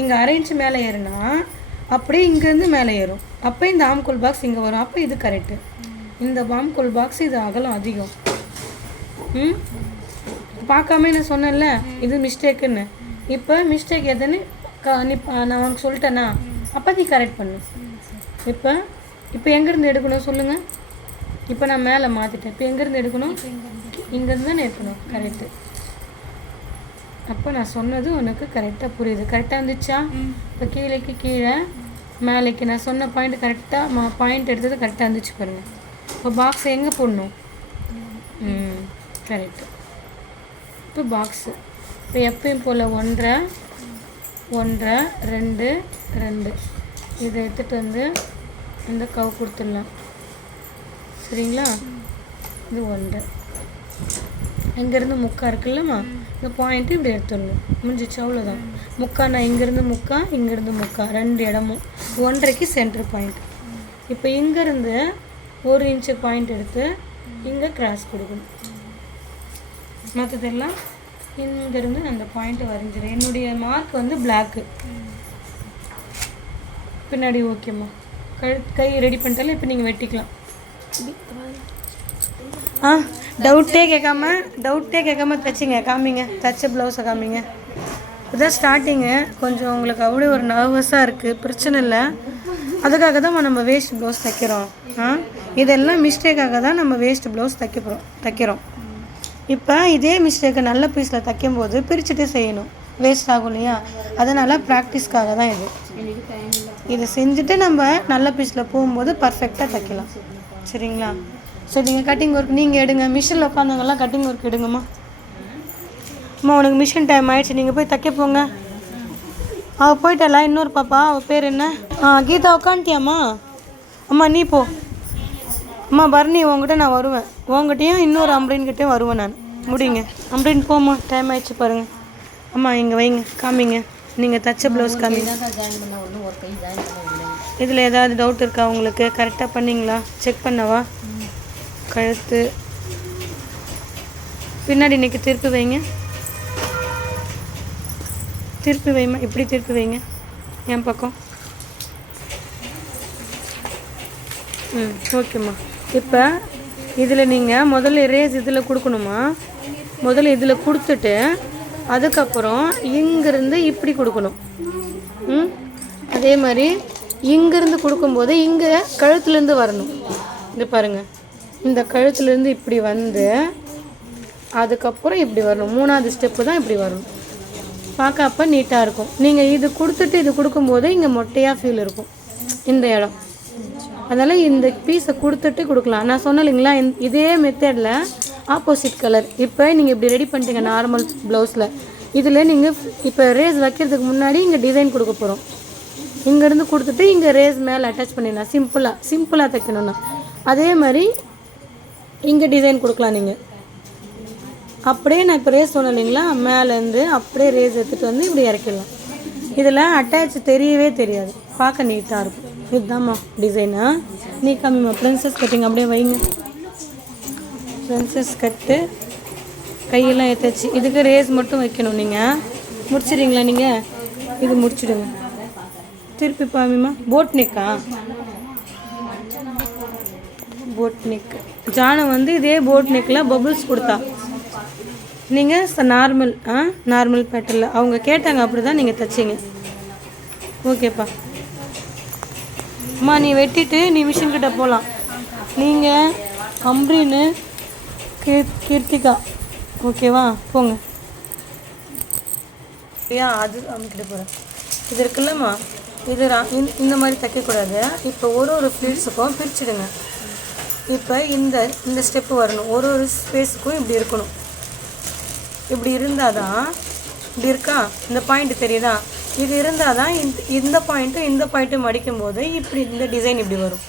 இங்கே 1/2 இன்ச்சு மேலே ஏறுனா அப்படியே இங்கேருந்து மேலே ஏறும். அப்போ இந்த ஆம்கோல் பாக்ஸ் இங்கே வரும். அப்போ இது கரெக்டு. இந்த ஆம்கோல் பாக்ஸ் இது அகலம் அதிகம். பார்க்காம நான் சொன்னேன்ல இது மிஸ்டேக்குன்னு. இப்போ மிஸ்டேக் எதுன்னு நான் உனக்கு சொல்லிட்டேன்னா அப்போ நீ கரெக்ட் பண்ணு. இப்போ எங்கேருந்து எடுக்கணும் சொல்லுங்கள். இப்போ நான் மேலே மாற்றிட்டேன். இப்போ எங்கேருந்து எடுக்கணும்? இங்கேருந்து தானே எடுக்கணும். கரெக்டு. அப்போ நான் சொன்னது உனக்கு கரெக்டாக புரியுது. கரெக்டாக இருந்துச்சா? இப்போ கீழே மேலேக்கு நான் சொன்ன பாயிண்ட் கரெக்டாக பாயிண்ட் எடுத்தது கரெக்டாக இருந்துச்சு பாருங்கள். இப்போ பாக்ஸ் எங்கே போடணும்? கரெக்டு. இப்போ பாக்ஸு இப்போ எப்பயும் போல் 1.5 1.5 2 2 இதை எடுத்துகிட்டு வந்து இந்த கவு கொடுத்துடலாம். சரிங்களா? இது 1.5 இங்கேருந்து முக்கா இருக்குல்லம்மா, இந்த பாயிண்ட்டு இப்படி எடுத்துடணும். முடிஞ்சிச்சு, அவ்வளோதான். முக்கா நான் இங்கேருந்து முக்கா இங்கேருந்து முக்கா 2 இடமும் 1.5க்கு சென்டர் பாயிண்ட். இப்போ இங்கேருந்து 1 இன்ச்சு பாயிண்ட் எடுத்து இங்கே கிராஸ் கொடுக்கணும். மற்றதெல்லாம் இங்கேருந்து அந்த பாயிண்ட்டை வரைஞ்சிடும். என்னுடைய மார்க் வந்து பிளாக்கு. பின்னாடி ஓகேம்மா. கை ரெடி பண்ணிட்டாலும் இப்போ நீங்கள் வெட்டிக்கலாம். டவுட்டே கேட்காம தைச்சிங்க. காமிங்க, தைச்ச ப்ளவுஸை காமிங்க. இதுதான் ஸ்டார்டிங்கு. கொஞ்சம் உங்களுக்கு அப்படியே ஒரு நர்வஸாக இருக்குது, பிரச்சனை இல்லை. அதுக்காக தான் நம்ம வேஸ்ட் ப்ளவுஸ் தைக்கிறோம். இதெல்லாம் மிஸ்டேக்காக தான் நம்ம வேஸ்ட் ப்ளவுஸ் தைக்கிறோம். இப்போ இதே மிஸ்டேக்கை நல்ல பீஸில் தைக்கும்போது பிரிச்சுட்டு செய்யணும், வேஸ்ட் ஆகும் இல்லையா? அதனால் ப்ராக்டிஸ்க்காக தான் இது. இதை செஞ்சுட்டு நம்ம நல்ல பீஸில் போகும்போது பர்ஃபெக்டாக தைக்கலாம். சரிங்களா? சரி, நீங்கள் கட்டிங் ஒர்க் நீங்கள் எடுங்க. மிஷினில் உட்காந்தவங்கெல்லாம் கட்டிங் ஒர்க் எடுங்கம்மா. அம்மா உனக்கு மிஷின் டைம் ஆகிடுச்சு, நீங்கள் போய் தைக்க போங்க. அவள் போயிட்டாளா? இன்னொரு பாப்பா, அவள் பேர் என்ன? கீதா உட்காந்துட்டியாம்மா? அம்மா நீ போ. அம்மா பரணி, உங்ககிட்ட நான் வருவேன். உங்ககிட்டையும் இன்னொரு அம்ரின்கிட்டையும் வருவேன் நான். முடிங்க அம்ரின், போம்மா, டைம் ஆகிடுச்சு பாருங்கள். அம்மா இங்கே வைங்க, காமிங்க. நீங்கள் தச்ச ப்ளவுஸ் காமிங்க. இதில் ஏதாவது டவுட் இருக்கா உங்களுக்கு? கரெக்டாக பண்ணிங்களா? செக் பண்ணவா? கழுத்து பின்னாடி இன்றைக்கி திருப்பி வைங்க. திருப்பி வைமா, இப்படி திருப்பி வைங்க என் பக்கம். ஓகேம்மா. இப்போ இதில் நீங்கள் முதல்ல ரேஸ் இதில் கொடுக்கணுமா? முதல்ல இதில் கொடுத்துட்டு அதுக்கப்புறம் இங்கேருந்து இப்படி கொடுக்கணும். அதே மாதிரி இங்கேருந்து கொடுக்கும்போது இங்கே கழுத்துலேருந்து வரணும். இது பாருங்கள், இந்த கழுத்துலேருந்து இப்படி வந்து அதுக்கப்புறம் இப்படி வரணும். 3வது ஸ்டெப்பு தான் இப்படி வரணும். பார்க்க அப்போ நீட்டாக இருக்கும். நீங்கள் இது கொடுத்துட்டு இது கொடுக்கும்போது இங்கே மொட்டையாக ஃபீல் இருக்கும் இந்த இடம். அதனால் இந்த பீஸை கொடுத்துட்டு கொடுக்கலாம். நான் சொன்னேன் இல்லைங்களா, இதே மெத்தடில் ஆப்போசிட் கலர். இப்போ நீங்கள் இப்படி ரெடி பண்ணிட்டீங்க நார்மல் ப்ளவுஸில். இதில் நீங்கள் இப்போ ரேஸ் வைக்கிறதுக்கு முன்னாடி இங்கே டிசைன் கொடுக்க போகிறோம். இங்கேருந்து கொடுத்துட்டு இங்கே ரேஸ் மேலே அட்டாச் பண்ணிடலாம். சிம்பிளாக தைக்கணும்னா அதே மாதிரி இங்கே டிசைன் கொடுக்கலாம். நீங்கள் அப்படியே நான் இப்போ ரேஸ் சொன்னேன் இல்லைங்களா, மேலேருந்து அப்படியே ரேஸ் எடுத்துகிட்டு வந்து இப்படி இறக்கிடலாம். இதில் அட்டாச் தெரியவே தெரியாது, பார்க்க நீட்டாக இருக்கும். இதுதாம்மா டிசைனா. நீ கம்மிம்மா. ப்ரின்சஸ் கட்டிங் அப்படியே வைங்க. ப்ரின்சஸ் கட்டு கையெல்லாம் ஏற்றாச்சு. இதுக்கு ரேஸ் மட்டும் வைக்கணும். நீங்கள் முடிச்சிடுறீங்களா? நீங்கள் இது முடிச்சிடுங்க. திருப்பி பாமிம்மா. போட் நெக்கா? Boat neck. ஜானை வந்து இதே போட் நெக்கில் பபுள்ஸ் கொடுத்தா. நீங்கள் நார்மல் பேட்டர்னில் அவங்க கேட்டாங்க, அப்படி தான் நீங்கள் தைச்சிங்க. ஓகேப்பா. அம்மா நீ வெட்டிட்டு நீ மிஷின்கிட்ட போகலாம். நீங்கள் அம்ரின்னு கீர்த்திகா, ஓகேவா? போங்க. அது அவங்கக்கிட்ட போகிறேன். இது இருக்குல்லம்மா, இது இந்த மாதிரி தைக்கக்கூடாது. இப்போ ஒரு ஃப்ளீட்ஸுக்கும் பிரிச்சுடுங்க. இப்போ இந்த ஸ்டெப்பு வரணும். ஒரு ஸ்பேஸுக்கும் இப்படி இருக்கணும். இப்படி இருந்தால் தான், இப்படி இருக்கா இந்த பாயிண்ட் தெரியுதா? இது இருந்தால் தான் இந்த பாயிண்ட்டும் மடிக்கும்போது இப்படி இந்த டிசைன் இப்படி வரும்.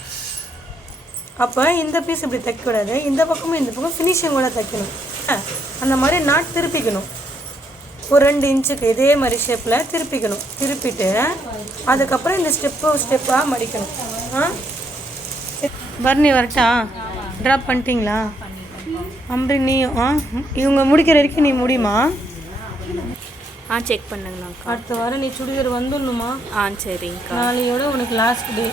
அப்போ இந்த பீஸ் இப்படி தைக்கக்கூடாது. இந்த பக்கம் ஃபினிஷிங்கோட தைக்கணும். அந்த மாதிரி நாட் திருப்பிக்கணும். ஒரு 2 இன்ச்சுக்கு இதே மாதிரி ஷேப்பில் திருப்பிட்டு அதுக்கப்புறம் இந்த ஸ்டெப்பாக மடிக்கணும். பர்னி வரட்டா? ட்ராப் பண்ணிட்டீங்களா? அம்பரி நீயும் இவங்க முடிக்கிற வரைக்கும் நீ முடியுமா? செக் பண்ணுங்கண்ணா. அடுத்த வாரம் நீ சுடிதார் வந்துடணுமா? சரிங்கக்கா. நாளையோட உனக்கு லாஸ்ட் டே.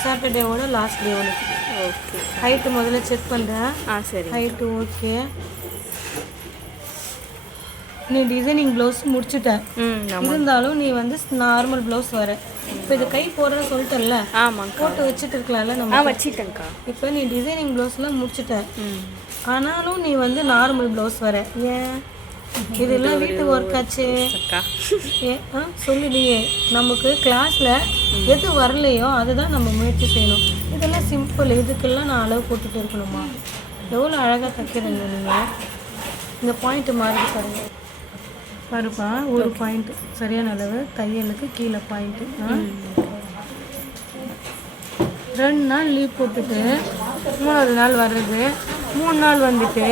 சாட்டர்டேவோட லாஸ்ட் டே உனக்கு. ஓகே. ஹைட்டு முதல்ல செக் பண்ணுறேன். சரி. Height okay. நீ டிசைனிங் ப்ளவுஸ் முடிச்சுட்ட. இருந்தாலும் நீ வந்து நார்மல் ப்ளவுஸ் வர. இப்போ இது கை போடுறேன்னு சொல்லிட்டல. ஆமாங்க. போட்டு வச்சுட்டு இருக்கலாம்ல நம்ம. வச்சுட்டேங்க்கா. இப்போ நீ டிசைனிங் ப்ளவுஸ்லாம் முடிச்சுட்ட. ஆனாலும் நீ வந்து நார்மல் ப்ளவுஸ் வர. ஏன்? இதெல்லாம் வீட்டு ஒர்க் ஆச்சு. சொல்லுடியே. நமக்கு கிளாஸில் எது வரலையோ அதுதான் நம்ம முயற்சி செய்யணும். இதெல்லாம் சிம்பிள். இதுக்கெல்லாம் நான் அளவு போட்டுட்டு இருக்கணுமா? எவ்வளோ அழகாக தைக்கிறீங்க நீங்கள். இந்த பாயிண்ட்டு மாறுது பாருங்க. பாருப்பா, ஒரு பாயிண்ட்டு சரியான அளவு தையலுக்கு கீழே பாயிண்ட்டு. 2 நாள் லீவ் போட்டுட்டு 3வது நாள் வர்றது, 3 நாள் வந்துட்டு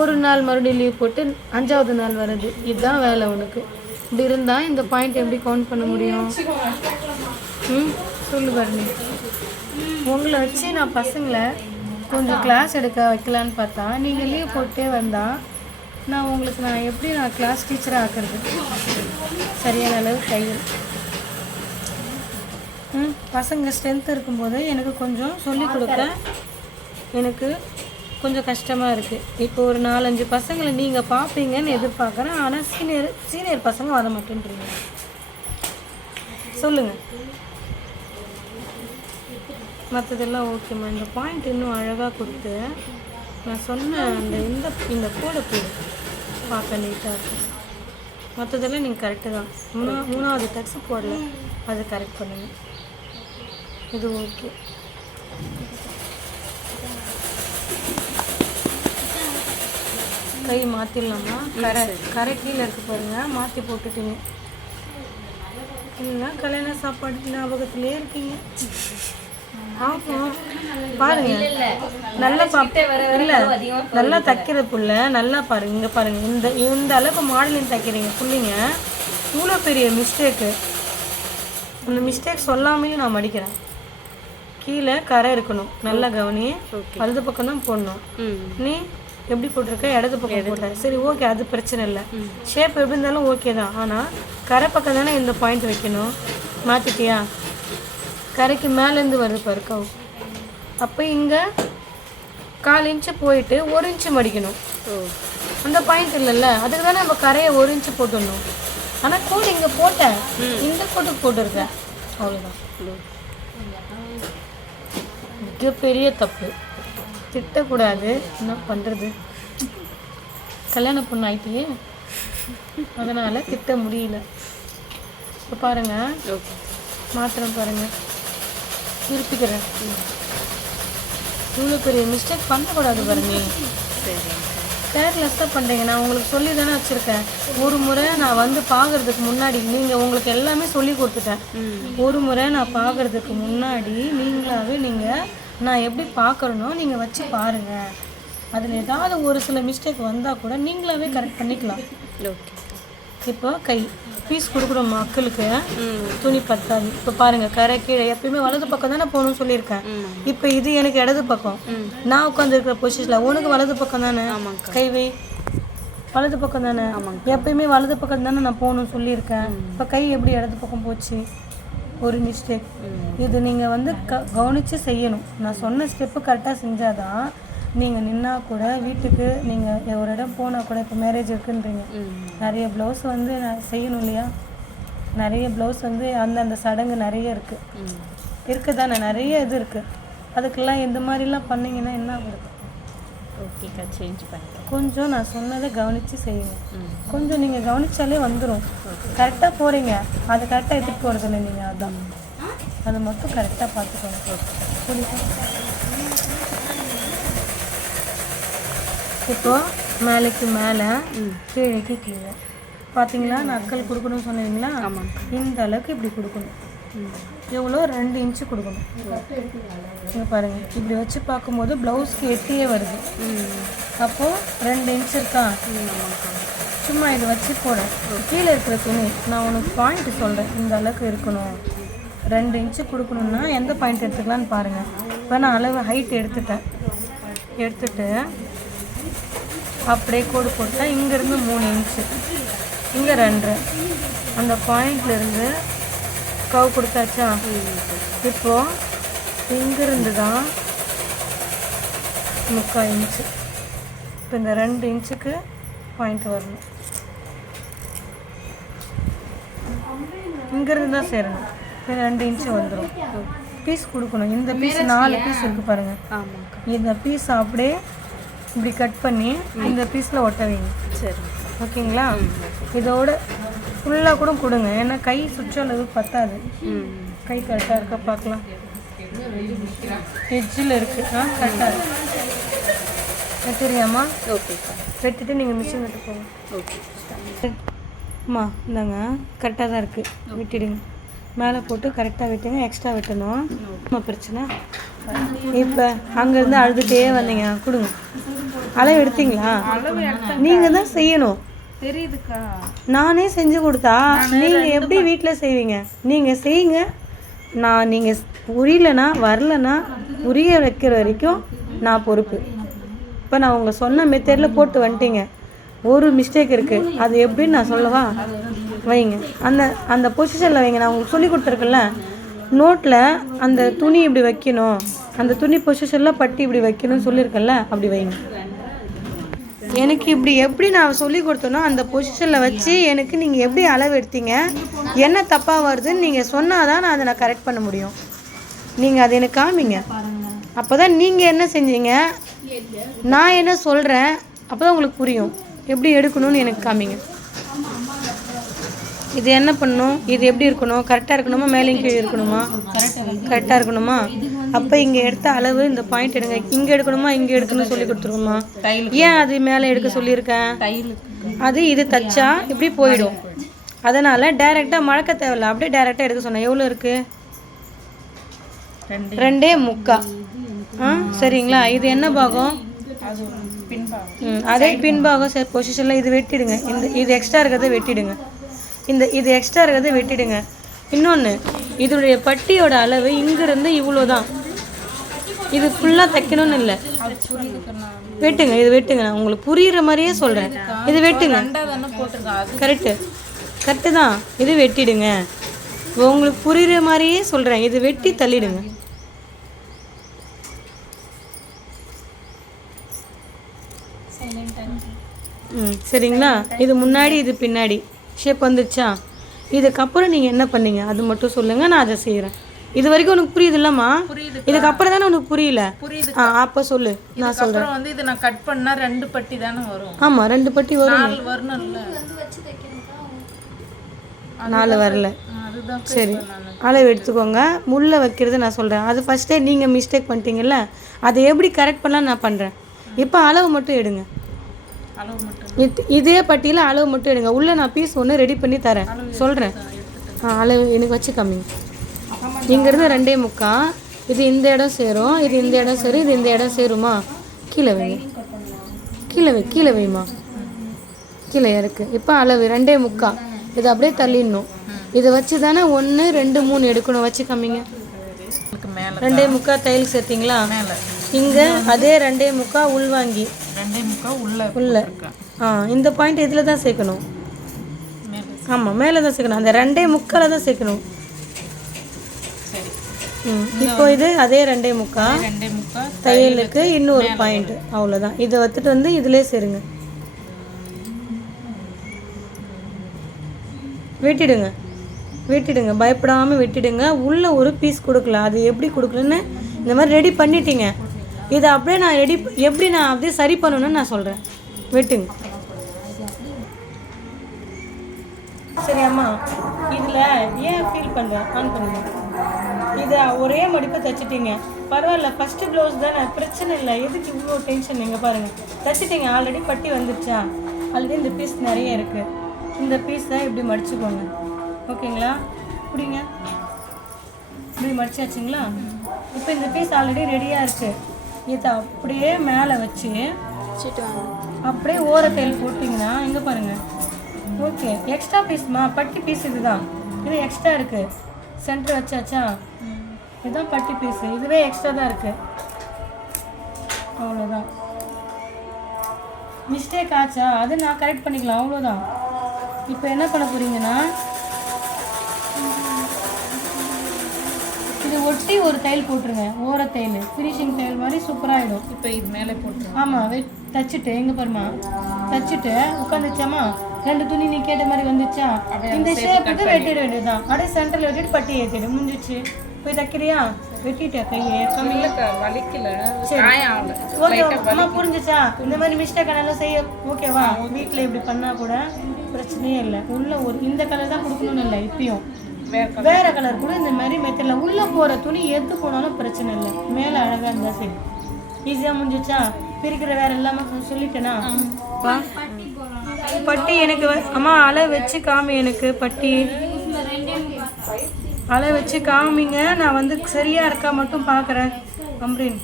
1 நாள் மறுபடியும் லீவ் போட்டு 5வது நாள் வர்றது. இதுதான் வேலை உனக்கு. இப்படி இருந்தால் இந்த பாயிண்ட் எப்படி கவுண்ட் பண்ண முடியும்? சொல்லு பாருங்க. உங்களை வச்சு நான் பசங்களை கொஞ்சம் கிளாஸ் எடுக்க வைக்கலான்னு பார்த்தா நீங்கள் லீவ் போட்டே வந்தால் நான் எப்படி கிளாஸ் டீச்சராக ஆக்குறது? சரியான அளவு தையல். பசங்க ஸ்ட்ரென்த் இருக்கும்போது எனக்கு கொஞ்சம் சொல்லிக் கொடுக்க எனக்கு கொஞ்சம் கஷ்டமாக இருக்குது. இப்போ ஒரு 4-5 பசங்களை நீங்கள் பார்ப்பீங்கன்னு எதிர்பார்க்குறேன். ஆனால் சீனியர் பசங்க வர மாட்டேன்றீங்க. சொல்லுங்கள். மற்றதெல்லாம் ஓகேம்மா. இந்த பாயிண்ட் இன்னும் அழகாக கொடுத்து நான் சொன்ன இந்த கோடை போடு பார்க்க நீட்டாக இருக்கும். மற்றதெல்லாம் நீங்கள் கரெக்டு தான். 3வது டக்ஸ் போடல, அதை கரெக்ட் பண்ணுங்க. இது ஓகே. கை மாற்றிடலாமா? கரை கீழே இருக்கு பாருங்கள், மாற்றி போட்டுட்டீங்க. இல்லைன்னா கல்யாண சாப்பாடு ஞாபகத்திலே இருக்கீங்க. ஆமாம் பாருங்க, நல்லா இல்லை நல்லா தைக்கிற புள்ள நல்லா பாருங்க. இங்கே பாருங்க, இந்த அளவுக்கு மாடலிங் தைக்கிறீங்க பிள்ளைங்க. இவ்வளோ பெரிய மிஸ்டேக்கு. அந்த மிஸ்டேக் சொல்லாமையும் நான் மடிக்கிறேன். கீழே கரை இருக்கணும், நல்லா கவனி. வலது பக்கம் தான் போடணும். நீ எப்படி போட்டிருக்க? இடது பக்கம் போட்ட. சரி ஓகே, அது பிரச்சனை இல்லை. ஷேப் எப்படி இருந்தாலும் ஓகே தான். ஆனால் கரை பக்கம் தானே இந்த பாயிண்ட் வைக்கணும். மாற்றிட்டியா? கரைக்கு மேலேருந்து வருது பாரு கவு. அப்போ இங்கே 1/4 இன்ச்சு போயிட்டு 1 இன்ச்சு மடிக்கணும். அந்த பாயிண்ட் இல்லைல்ல, அதுக்கு தானே நம்ம கரையை 1 இன்ச்சு போட்டுடணும். ஆனால் கோடு இங்கே போட்டேன், இந்த கோட்டுக்கு போட்டுருக்கேன். அவ்வளோதான். மிகப்பெரிய தப்பு. திட்டக்கூடாது. என்ன பண்ணுறது? கல்யாண பொண்ணு ஆயிட்டே, அதனால் திட்ட முடியல. இப்போ பாருங்கள், மாத்திரம் பாருங்கள், திருப்பிக்கிறேன். இவ்வளோ பெரிய மிஸ்டேக் பண்ணக்கூடாது பாருங்க. கேர்லெஸ்ஸாக பண்ணுறீங்க. நான் உங்களுக்கு சொல்லி தானே வச்சுருக்கேன். ஒரு முறை நான் வந்து பார்க்குறதுக்கு முன்னாடி உங்களுக்கு எல்லாமே சொல்லி கொடுத்துட்டேன். ஒரு முறை நான் பார்க்குறதுக்கு முன்னாடி நீங்களாகவே நான் எப்படி பார்க்குறேனோ நீங்கள் வச்சு பாருங்கள். அதில் ஏதாவது ஒரு சில மிஸ்டேக் வந்தால் கூட நீங்களாகவே கரெக்ட் பண்ணிக்கலாம். இப்போ கை பீஸ் கொடுக்குறோம் மக்களுக்கு, துணி பத்தாது. இப்போ பாருங்கள், கரை கீழே எப்பயுமே வலது பக்கம் தானே போகணும்னு சொல்லியிருக்கேன். இப்போ இது எனக்கு இடது பக்கம், நான் உட்காந்துருக்கிற பொசிஷனில். உனக்கு வலது பக்கம் தானே, கைவை வலது பக்கம் தானே. எப்பயுமே வலது பக்கம் தானே நான் போகணும்னு சொல்லியிருக்கேன். இப்போ கை எப்படி இடது பக்கம் போச்சு? ஒரு மிஸ்டேக். இது நீங்கள் வந்து கவனித்து செய்யணும். நான் சொன்ன ஸ்டெப்பு கரெக்டாக செஞ்சாதான் நீங்கள் நின்னா கூட வீட்டுக்கு நீங்கள் ஒரு இடம் போனால் கூட. இப்போ மேரேஜ் இருக்குன்றீங்க, நிறைய ப்ளவுஸ் வந்து நான் செய்யணும் இல்லையா? நிறைய ப்ளவுஸ் வந்து அந்தந்த சடங்கு நிறைய இருக்குது தானே, நிறைய இது இருக்குது. அதுக்கெல்லாம் இந்த மாதிரிலாம் பண்ணிங்கன்னா என்ன ஆகுது? ஓகேக்கா, சேஞ்ச் பண்ணிக்கலாம். கொஞ்சம் நான் சொன்னதை கவனித்து செய்யுங்க. கொஞ்சம் நீங்கள் கவனித்தாலே வந்துடும். கரெக்டாக போகிறீங்க, அதை கரெக்டாக எடுத்துகிட்டு போகிறது இல்லை நீங்கள். அதுதான், அதை மட்டும் கரெக்டாக பார்த்துக்கோங்க. புரியுது? இப்போ மேலேக்கு மேலே, கீழேக்கு கீழே. பார்த்தீங்களா, நான் அக்கல் கொடுக்கணும்னு சொன்னீங்களா? இந்த அளவுக்கு இப்படி கொடுக்கணும். எவ்வளோ? 2 இன்ச்சு கொடுக்கணும். இங்கே பாருங்கள், இப்படி வச்சு பார்க்கும்போது ப்ளவுஸ்க்கு எட்டியே வருது. அப்போது 2 இன்ச்சு இருக்கா? சும்மா இதை வச்சு போட. கீழே இருக்கிற துணி நான் உனக்கு பாயிண்ட் சொல்கிறேன். இந்த அளவுக்கு இருக்கணும். 2 இன்ச்சு கொடுக்கணுன்னா எந்த பாயிண்ட் எடுத்துக்கலான்னு பாருங்கள். இப்போ நான் அளவு ஹைட் எடுத்துட்டு அப்படியே கோடு போட்டால் இங்கேருந்து 3 இன்ச்சு, இங்கே 2. அந்த பாயிண்ட்லேருந்து கவு கொடுத்தாச்சா? இப்போது இங்கேருந்து தான் 3/4 இன்ச்சு. இப்போ இந்த 2 இன்ச்சுக்கு பாயிண்ட் வரணும். இங்கேருந்து தான் சேரணும். இப்போ 2 இன்ச்சு வந்துடும். பீஸ் கொடுக்கணும். இந்த பீஸ் 4 பீஸ் இருக்குது பாருங்கள். இந்த பீஸ் அப்படியே இப்படி கட் பண்ணி இந்த பீஸில் ஒட்ட வைங்க. சரி, ஓகேங்களா? இதோட ஃபுல்லாக கூட கொடுங்க, ஏன்னா கை சுற்றளவு பத்தாது. கை கரெக்டாக இருக்கா பார்க்கலாம். எட்ஜில் இருக்குது. கரெக்டாக இருக்கு. தெரியாமா? ஓகேக்கா. வெட்டிட்டு நீங்கள் மிஷின் விட்டு போங்க. ஓகே. அம்மா இந்தாங்க, கரெக்டாக தான் இருக்குது. வெட்டிடுங்க. மேலே போட்டு கரெக்டாக வெட்டுங்க. எக்ஸ்ட்ரா வெட்டணும். அம்மா பிரச்சனை. இப்போ அங்கேருந்து அழுதுகிட்டே வந்தீங்க. கொடுங்க. அளவு எடுத்தீங்களா? நீங்கள் தான் செய்யணும். தெரியுதுக்கா. நானே செஞ்சு கொடுத்தா நீங்கள் எப்படி வீட்டில் செய்வீங்க? நீங்கள் செய்யுங்க. நீங்கள் புரியலனா வரலனா புரிய வைக்கிற வரைக்கும் நான் பொறுப்பு. இப்போ நான் உங்கள் சொன்ன மெத்தடில் போட்டு வந்துட்டீங்க. ஒரு மிஸ்டேக் இருக்குது. அது எப்படின்னு நான் சொல்லவா? வைங்க. அந்த பொசிஷனில் வைங்க. நான் உங்களுக்கு சொல்லி கொடுத்துருக்கேன்ல, நோட்டில் அந்த துணி இப்படி வைக்கணும், அந்த துணி பொசிஷனில் பட்டி இப்படி வைக்கணும்னு சொல்லியிருக்கேன்ல, அப்படி வைங்க. எனக்கு இப்படி எப்படி நான் சொல்லி கொடுத்தனோ அந்த பொசிஷனில் வச்சு எனக்கு நீங்கள் எப்படி அளவு எடுத்தீங்க, என்ன தப்பாக வருதுன்னு நீங்கள் சொன்னால் தான் நான் அதை கரெக்ட் பண்ண முடியும். நீங்கள் அதை எனக்கு காமிங்க. அப்போ தான் நீங்கள் என்ன செஞ்சீங்க, நான் என்ன சொல்கிறேன், அப்போ தான் உங்களுக்கு புரியும். எப்படி எடுக்கணும்னு எனக்கு காமிங்க. இது என்ன பண்ணணும், இது எப்படி இருக்கணும், கரெக்டாக இருக்கணுமா, மேலே கீழே இருக்கணுமா? கரெக்டாக இருக்கணுமா? அப்போ இங்கே எடுத்த அளவு இந்த பாயிண்ட் எடுங்க. இங்கே எடுக்கணுமா இங்கே எடுக்கணும்னு சொல்லி கொடுத்துருவோமா? ஏன் அது மேலே எடுக்க சொல்லியிருக்கேன்? அது இது தச்சா இப்படி போயிடும். அதனால் டைரெக்டாக மழக்க தேவையில்ல, அப்படியே டைரெக்டாக எடுக்க சொன்னேன். எவ்வளோ இருக்குது? 2.75. சரிங்களா? இது என்ன பாகம்? அதே பின்பாகம். சரி, பொசிஷனில் இது வெட்டிடுங்க. இது எக்ஸ்ட்ரா இருக்கிறத வெட்டிடுங்க. இது எக்ஸ்ட்ரா இருக்கிறத வெட்டிடுங்க. இன்னொன்று, இதோடைய பட்டியோட அளவு இங்கிருந்து இவ்வளோ தான். இது ஃபுல்லாக தைக்கணும்னு இல்லை. வெட்டுங்க. இது வெட்டுங்க. நான் உங்களுக்கு புரிகிற மாதிரியே சொல்கிறேன். இது வெட்டுங்க. கரெக்டு தான். இது வெட்டிடுங்க. உங்களுக்கு புரிகிற மாதிரியே சொல்கிறேன். இது வெட்டி தள்ளிடுங்க. சரிங்களா? இது முன்னாடி இது பின்னாடி ஷேப் வந்துருச்சா? இதுக்கப்புறம் நீங்கள் என்ன பண்ணீங்க அது மட்டும் சொல்லுங்கள், நான் அதை செய்கிறேன். இது வரைக்கும் உனக்கு புரியுது இல்லம்மா? இதுக்கப்புறம் தானே உனக்கு புரியல? அப்போ சொல்லு, நான் சொல்கிறேன். வந்து இது நான் கட் பண்ணால் 2 பட்டி தானே வரும்? ஆமாம், 2 பட்டி வரும். 4 வரல. சரி, அளவு எடுத்துக்கோங்க. முள்ளை வைக்கிறது நான் சொல்கிறேன். அது ஃபஸ்ட்டே நீங்கள் மிஸ்டேக் பண்ணிட்டீங்கல்ல, அதை எப்படி கரெக்ட் பண்ணலாம் நான் பண்ணுறேன். இப்போ அளவு மட்டும் எடுங்க. இதே பட்டியில் அளவு மட்டும் எடுங்க. உள்ளே நான் பீஸ் ஒன்று ரெடி பண்ணி தரேன், சொல்கிறேன். அளவு எனக்கு வச்சு கம்மிங்க. இங்கேருந்து 2.75. இது இந்த இடம் சேரும், இது இந்த இடம் சேரும், இது இந்த இடம் சேருமா? கீழே வைங்க. கீழே வைமா. கீழே இருக்கு. இப்போ அளவு 2.75. இதை அப்படியே தள்ளிடணும். இதை வச்சு தானே 1 2 3 எடுக்கணும். வச்சு கம்மிங்க. 2.75 தையல் சேர்த்திங்களா? இங்கே அதே 2.75 உள்வாங்கி 2.75 உள்ள. இந்த பாயிண்ட் இதில் தான் சேர்க்கணும். ஆமாம், மேலே தான் சேர்க்கணும். அந்த 2.75 தான் சேர்க்கணும். இப்போ இது அதே 2.75 தையலுக்கு இன்னொரு பாயிண்ட். அவ்வளோதான். இதை வச்சுட்டு வந்து இதிலே சேருங்க. வெட்டிடுங்க. பயப்படாமல் வெட்டிடுங்க. உள்ளே ஒரு பீஸ் கொடுக்கல. அது எப்படி கொடுக்கலன்னு இந்த மாதிரி ரெடி பண்ணிட்டீங்க. இதை அப்படியே நான் எப்படி நான் அப்படியே சரி பண்ணணும்னு நான் சொல்கிறேன். வெட்டுங்க. சரியாம்மா? இதில் ஏன் ஃபீல் பண்ணுறேன், ஆன் பண்ணுங்க. இதை ஒரே மடிப்பு தைச்சிட்டிங்க, பரவாயில்ல. ஃபஸ்ட்டு ப்ளவுஸ் தானே, பிரச்சனை இல்லை. எதுக்கு இவ்வளோ டென்ஷன்? நீங்கள் பாருங்கள், தைச்சிட்டிங்க. ஆல்ரெடி பட்டி வந்துடுச்சா? ஆல்ரெடி இந்த பீஸ் நிறைய இருக்குது. இந்த பீஸை இப்படி மடிச்சுக்கோங்க. ஓகேங்களா? பிடிங்க. இப்படி மடிச்சாச்சுங்களா? இப்போ இந்த பீஸ் ஆல்ரெடி ரெடியாக இருக்குது. இதை அப்படியே மேலே வச்சு அப்படியே ஓரத்தையில் போட்டிங்கன்னா இங்கே பாருங்கள். ஓகே, எக்ஸ்ட்ரா பீஸ்மா, பட்டி பீஸ் இதுதான். இது எக்ஸ்ட்ரா இருக்குது. சென்டர் வச்சாச்சா? இதுதான் பட்டி பீஸு. இதுவே எக்ஸ்ட்ரா தான் இருக்குது. அவ்வளோதான். மிஸ்டேக் ஆச்சா? அது நான் கரெக்ட் பண்ணிக்கலாம். அவ்வளோதான். இப்போ என்ன பண்ண போகிறீங்கன்னா, இது ஒட்டி ஒரு தையல் போட்டுருங்க. ஓர தையல், ஃபினிஷிங் தையல் மாதிரி சூப்பராகிடும். இப்போ இது மேலே போட்டுருங்க. ஆமாம், தச்சுட்டு எங்கே பாருமா, தச்சுட்டு உட்காந்துச்சாமா? 2 துணி நீ கேட்ட மாதிரி வந்துச்சா? இந்த ஷேப்புக்கு வெட்டிட வேண்டியதுதான். அப்படியே சென்டரில் வெட்டிட்டு பட்டி ஏற்றிடு. முடிஞ்சிச்சு. போய் தைக்கிறியா? வெட்டிட்ட கையை வலிக்கல. ஓகே அம்மா, புரிஞ்சிச்சா? இந்த மாதிரி மிஸ்டேக் நல்லா செய்ய ஓகேவா? வீட்டில் இப்படி பண்ணால் கூட பிரச்சனையே இல்லை. உள்ள ஒரு இந்த கலர் தான் கொடுக்கணும்னு இல்லை. இப்பயும் வேற கலர் கூட இந்த மாதிரி மெத்தடில் உள்ளே போகிற துணி எது போனாலும் பிரச்சனை இல்லை. மேலே அழகாக இருந்தால் சரி. ஈஸியாக முடிஞ்சிச்சா? பிரிக்கிற வேற எல்லாமே சொல்லிட்டேனா? பட்டி எனக்கு அம்மா அளவு வச்சு காமி. எனக்கு பட்டி அளவு வச்சு காமிங்க. நான் வந்து சரியாக இருக்கா மட்டும் பார்க்குறேன். அம்ரின்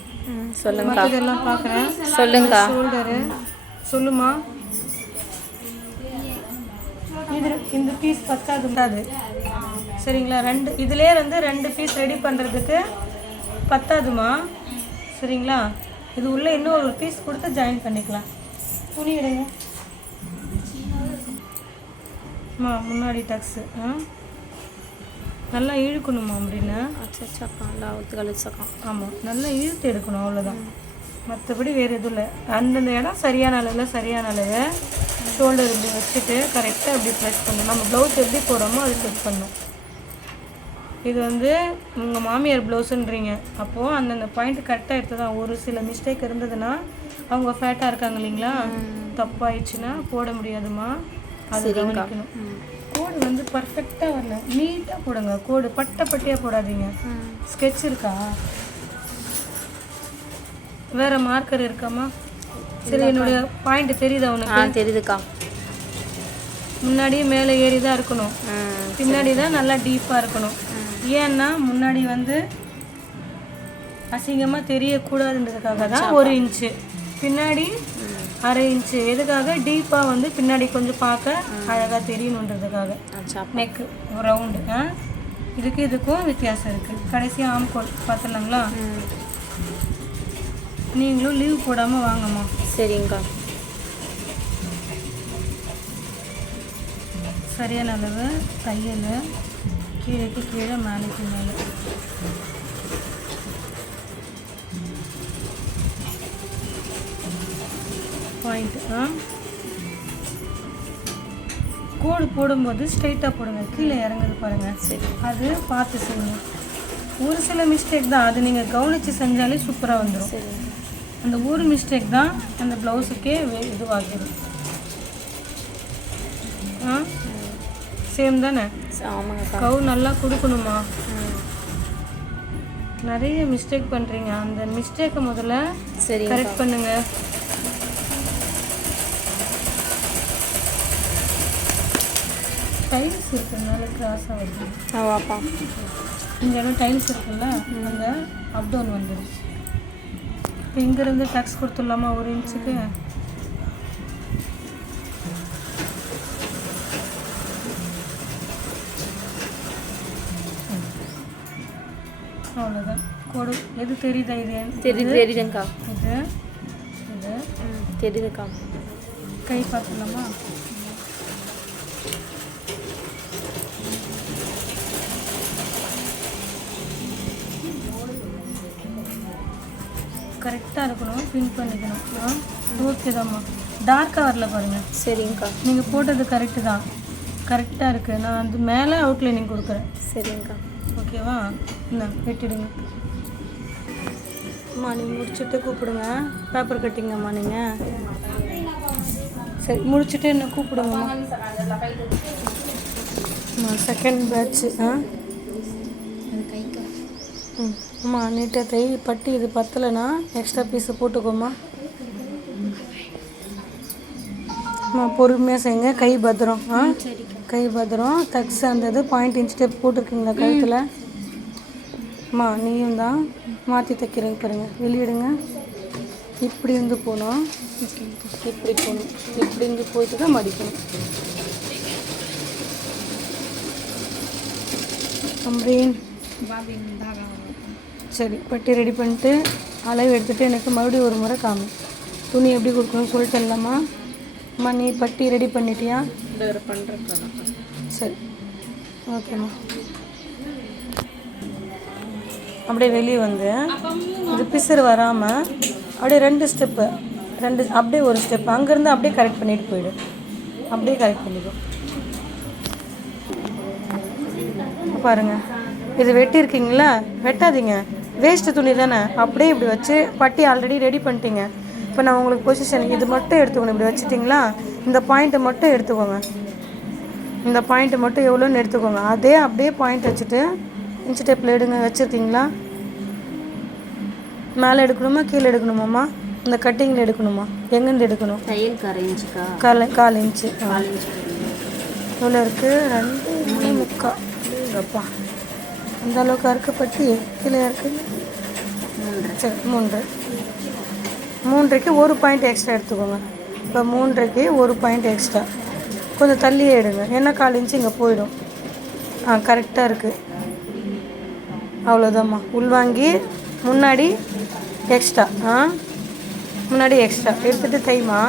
சொல்லுங்க. இதெல்லாம் பார்க்குறேன். சொல்லுங்க. ஷோல்டரு சொல்லுமா. இது இந்த பீஸ் பத்தாது. சரிங்களா? இதுலேயே வந்து 2 பீஸ் ரெடி பண்ணுறதுக்கு பத்தாதுமா. சரிங்களா? இது உள்ளே இன்னும் ஒரு பீஸ் கொடுத்து ஜாயின் பண்ணிக்கலாம். துணி எடுங்க அம்மா. முன்னாடி டக்ஸு நல்லா இழுக்கணுமா அப்படின்னு. ஆமாம், நல்லா இழுத்து எடுக்கணும், அவ்வளோதான். மற்றபடி வேறு எதுவும் இல்லை. அந்தந்த இடம் சரியான அளவு ஷோல்டர் இப்படி வச்சுட்டு கரெக்டாக இப்படி ப்ரெஸ் பண்ணணும். நம்ம ப்ளவுஸ் எப்படி போடுறோமோ அது செட் பண்ணணும். இது வந்து உங்கள் மாமியார் ப்ளவுஸுன்றீங்க, அப்போது அந்தந்த பாயிண்ட் கரெக்டாக எடுத்து தான். ஒரு சில மிஸ்டேக் இருந்ததுன்னா அவங்க ஃபேட்டாக இருக்காங்க இல்லைங்களா, தப்பாயிடுச்சுன்னா போட முடியாதுமா. அது கவனிக்கணும். கோடு வந்து பர்ஃபெக்டாக வரல, நீட்டாக போடுங்க. கோடு பட்டியாக போடாதீங்க. ஸ்கெட்ச் இருக்கா? வேறு மார்க்கர் இருக்காமா? சரி, என்னுடைய பாயிண்ட் தெரியுதா உனக்கு? தெரியுதுக்கா. முன்னாடியே மேலே ஏறி தான் இருக்கணும், பின்னாடி தான் நல்லா டீப்பாக இருக்கணும். ஏன்னா முன்னாடி வந்து அசிங்கமாக தெரியக்கூடாதுன்றதுக்காக தான் 1 இன்ச்சு, பின்னாடி 1/2 இன்ச்சு. எதுக்காக? டீப்பாக வந்து பின்னாடி கொஞ்சம் பார்க்க அழகாக தெரியணுன்றதுக்காக. Neck round. இதுக்கும் வித்தியாசம் இருக்குது. கடைசியாக ஆம்கோல் பார்த்துலாங்களா? நீங்களும் லீவ் போடாமல் வாங்கம்மா. சரிங்கக்கா. சரியான அளவு தையல், கீழேக்கு கீழே மேலேக்கு மேலே. பாயிண்ட் கோடு போடும்போது ஸ்ட்ரைட்டாக போடுங்க, கீழே இறங்குது பாருங்கள். சரி, அது பார்த்து செய்யுங்க. ஒரு சில மிஸ்டேக் தான், அது நீங்கள் கவனித்து செஞ்சாலே சூப்பராக வந்துடும். சரி, அந்த ஒரு மிஸ்டேக் தான் அந்த ப்ளவுஸுக்கே இதுவாகிடும். சேம் தானே? கவு நல்லா கொடுக்கணுமா. நிறைய மிஸ்டேக் பண்ணுறீங்க, அந்த மிஸ்டேக்கை முதல்ல கரெக்ட் பண்ணுங்க. டைல்ஸ் இருக்கிறதுனால கிராஸாக வருது. ஆவாப்பா, இந்த இடம் டைல்ஸ் இருக்குல்ல, அந்த அப்டவுன் வந்துடும். இப்போ இங்கேருந்து டக்ஸ் கொடுத்துடலாமா 1 இன்ச்சுக்கு? அவ்வளோதான். கோடு எது தெரியுதா? இது தெரியுதுங்கக்கா. இது இது தெரியுதுக்கா. கை பார்த்துடலாமா? கரெக்டாக இருக்கணும், பின் பண்ணிக்கணும். ஓகே தான்மா. டார்க்காக வரல பாருங்கள். சரிங்கக்கா. நீங்கள் போட்டது கரெக்டு தான், கரெக்டாக இருக்குது. நான் வந்து மேலே அவுட்லைனிங் கொடுக்குறேன். சரிங்கக்கா. ஓகேவா? என்ன வெட்டிடுங்க அம்மா. நீங்கள் முடிச்சுட்டு கூப்பிடுங்க. பேப்பர் கட்டிங்கம்மா நீங்கள். சரி, முடிச்சுட்டு என்ன கூப்பிடுங்கம்மா. Second patch. அம்மா நீட்டாக தை. பட்டி இது பத்தலைன்னா எக்ஸ்ட்ரா பீஸை போட்டுக்கோம்மா. அம்மா பொறுமையாக செய்யுங்க. கை பத்திரம். கை பத்திரம். தக்ஸ் அந்த இது பாயிண்ட் இன்ச் டேப் போட்டிருக்கீங்களா கழுத்தில்? அம்மா நீயும் தான் மாற்றி தைக்கிறேங்க பாருங்க. வெளியிடுங்க. இப்படி இருந்து போகணும், இப்படி போகணும், இப்படி இருந்து போயிட்டு தான் மடிக்கணும். அம்ரீன் சரி, பட்டி ரெடி பண்ணிட்டு அளவு எடுத்துகிட்டு எனக்கு மறுபடியும் ஒரு முறை காமி. துணி எப்படி கொடுக்கணும்னு சொல்லிட்டு இல்லாமா? அம்மா நீ பட்டி ரெடி பண்ணிட்டியா? பண்ணுறேன். சரி, ஓகேம்மா. அப்படியே வெளியே வந்து இது பிசுறு வராமல் அப்படியே 2 ஸ்டெப்பு, அப்படியே ஒரு ஸ்டெப் அங்கேருந்து அப்படியே கரெக்ட் பண்ணிட்டு போயிடு. அப்படியே கரெக்ட் பண்ணிடும். பாருங்கள், இது வெட்டியிருக்கீங்களா? வெட்டாதீங்க, வேஸ்ட்டு துணி தானே. அப்படியே இப்படி வச்சு பட்டி ஆல்ரெடி ரெடி பண்ணிட்டீங்க. இப்போ நான் உங்களுக்கு பொசிஷன் இது மட்டும் எடுத்துக்கணும். இப்படி வச்சுட்டிங்களா? இந்த பாயிண்ட்டை மட்டும் எடுத்துக்கோங்க. இந்த பாயிண்ட்டு மட்டும் எவ்வளோன்னு எடுத்துக்கோங்க. அதே அப்படியே பாயிண்ட் வச்சுட்டு இன்ச்சு டேப்பில் எடுங்க. வச்சுருக்கீங்களா? மேலே எடுக்கணுமா கீழே எடுக்கணுமாம்மா? இந்த கட்டிங்கில் எடுக்கணுமா? எங்கேருந்து எடுக்கணும்? கால் இன்ச்சு. எவ்வளோ இருக்குது? 2 3/4. அப்பா அந்த அளவுக்கு அறுக்கப்பட்டு கீழே இருக்குது. சரி 3.5க்கு 1 பாயிண்ட் எக்ஸ்ட்ரா எடுத்துக்கோங்க. இப்போ 3.5க்கு 1 பாயிண்ட் எக்ஸ்ட்ரா கொஞ்சம் தள்ளியே எடுங்க. ஏன்னா 1/4 இன்ச்சு இங்கே போயிடும். கரெக்டாக இருக்குது. அவ்வளோதாம்மா. உள்வாங்கி முன்னாடி எக்ஸ்ட்ரா முன்னாடி எக்ஸ்ட்ரா எடுத்துகிட்டு தைமா.